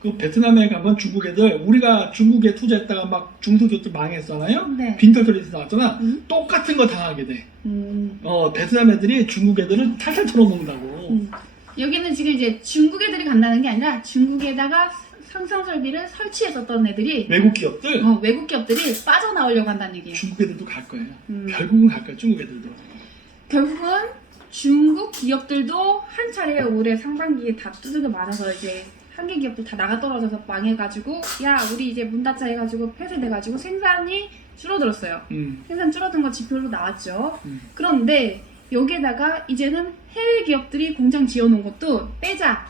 그 베트남에 가면 중국 애들 우리가 중국에 투자했다가 막 중소기업들 망했잖아요. 네. 빈털터리에서 나왔잖아. 음. 똑같은 거 당하게 돼. 음. 베트남 애들이 중국 애들을 탈탈 털어먹는다고. 여기는 지금 이제 중국 애들이 간다는 게 아니라 중국에다가 상상 설비를 설치했었던 애들이 외국 기업들 외국 기업들이 빠져나오려고 한다는 얘기예요. 중국 애들도 갈 거예요. 음. 결국은 갈 거예요. 중국 애들도. 결국은 중국 기업들도 한 차례 올해 상반기에 다 두들겨 맞아서 이제 한계 기업들 다 나가 떨어져서 망해가지고 야 우리 이제 문 닫자 해가지고 폐쇄돼가지고 생산이 줄어들었어요. 생산 줄어든 거 지표로 나왔죠. 그런데 여기에다가 이제는 해외 기업들이 공장 지어놓은 것도 빼자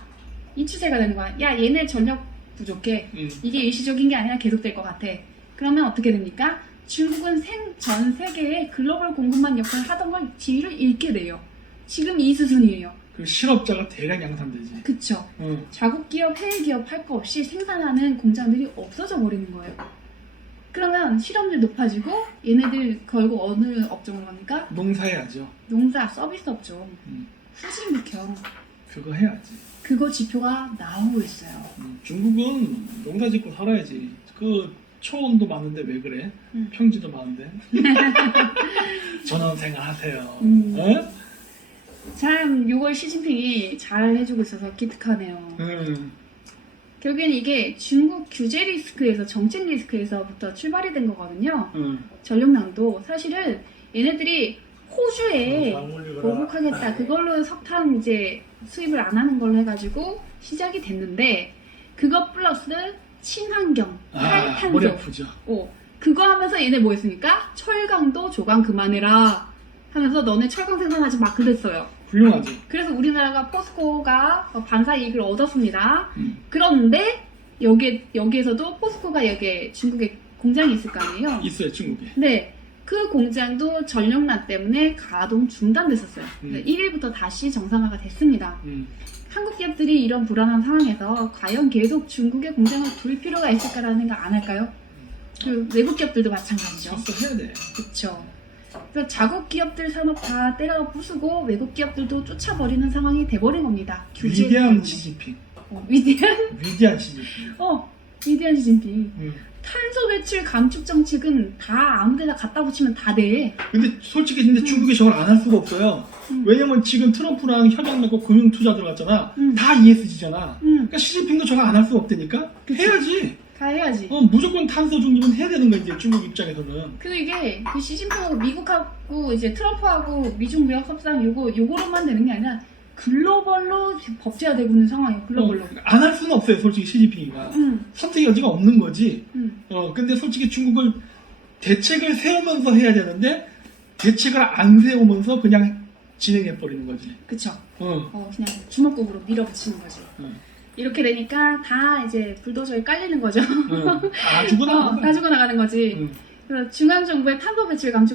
이 추세가 되는 거야. 야 얘네 전력 부족해. 이게 일시적인 게 아니라 계속될 것 같아. 그러면 어떻게 됩니까? 중국은 전 세계에 글로벌 공급망 역할을 하던 걸 지위를 잃게 돼요. 지금 이 수순이에요. 그 실업자가 대량 양산되지. 그쵸. 응. 자국 기업, 해외 기업 할 거 없이 생산하는 공장들이 없어져 버리는 거예요. 그러면 실업률 높아지고 얘네들 결국 어느 업종으로 갑니까? 농사해야죠. 농사, 서비스 업종. 음. 후진국형. 그거 해야지. 그거 지표가 나오고 있어요. 중국은 농사 짓고 살아야지. 그 초원도 많은데 왜 그래? 평지도 많은데. 전원생활 하세요. 어? 참 요걸 시진핑이 잘 해주고 있어서 기특하네요. 결국엔 이게 중국 규제 리스크에서 정책 리스크에서부터 출발이 된 거거든요. 전력난도 사실은 얘네들이 호주에 보복하겠다 그걸로 석탄 이제 수입을 안 하는 걸로 해가지고 시작이 됐는데 그거 플러스 친환경, 머리 탈탄소 아프죠. 그거 하면서 얘네 뭐 했습니까? 철강도 조강 그만해라 하면서 너네 철강 생산하지 마 그랬어요. 훌륭하죠. 그래서 우리나라가 포스코가 반사 이익을 얻었습니다. 그런데 여기에서도 포스코가 여기에 중국에 공장이 있을 거 아니에요? 있어요, 중국에. 네. 그 공장도 전력난 때문에 가동 중단됐었어요. 1일부터 다시 정상화가 됐습니다. 한국 기업들이 이런 불안한 상황에서 과연 계속 중국에 공장을 둘 필요가 있을까라는 생각 안 할까요? 그 외국 기업들도 마찬가지죠. 해야 돼. 그렇죠. 그래서 자국 기업들 산업 다 때려 부수고 외국 기업들도 쫓아버리는 상황이 돼버린 겁니다. 규제 위대한 때문에. 시진핑. 위대한 시진핑. 위대한 시진핑. 탄소 배출 감축 정책은 다 아무데나 갖다 붙이면 다 돼. 근데 솔직히 근데 중국이 저걸 안 할 수가 없어요. 왜냐면 지금 트럼프랑 협약 맺고 금융 투자 들어갔잖아. 다 ESG잖아. 그러니까 시진핑도 저거 안 할 수가 없다니까. 해야지. 다 해야지. 무조건 탄소 중립은 해야 되는 거야 이제 중국 입장에서는. 그리고 이게 그 시진핑하고 미국하고 이제 트럼프하고 미중 무역 협상 요거로만 되는 게 아니라 글로벌로 법제화되고 있는 상황이에요. 글로벌로. 안 할 수는 없어요, 솔직히 시진핑이가. 선택 여지가 없는 거지. 근데 솔직히 중국을 대책을 세우면서 해야 되는데 대책을 안 세우면서 그냥 진행해 버리는 거지. 그쵸. 어. 그냥 주먹국으로 밀어붙이는 거지. 이렇게 되니까 다 이제 불도저에 깔리는 거죠. 다 죽어나가는 거야. 다 죽어나가는 거지. 그래서 중앙정부의 탄소 배출 감축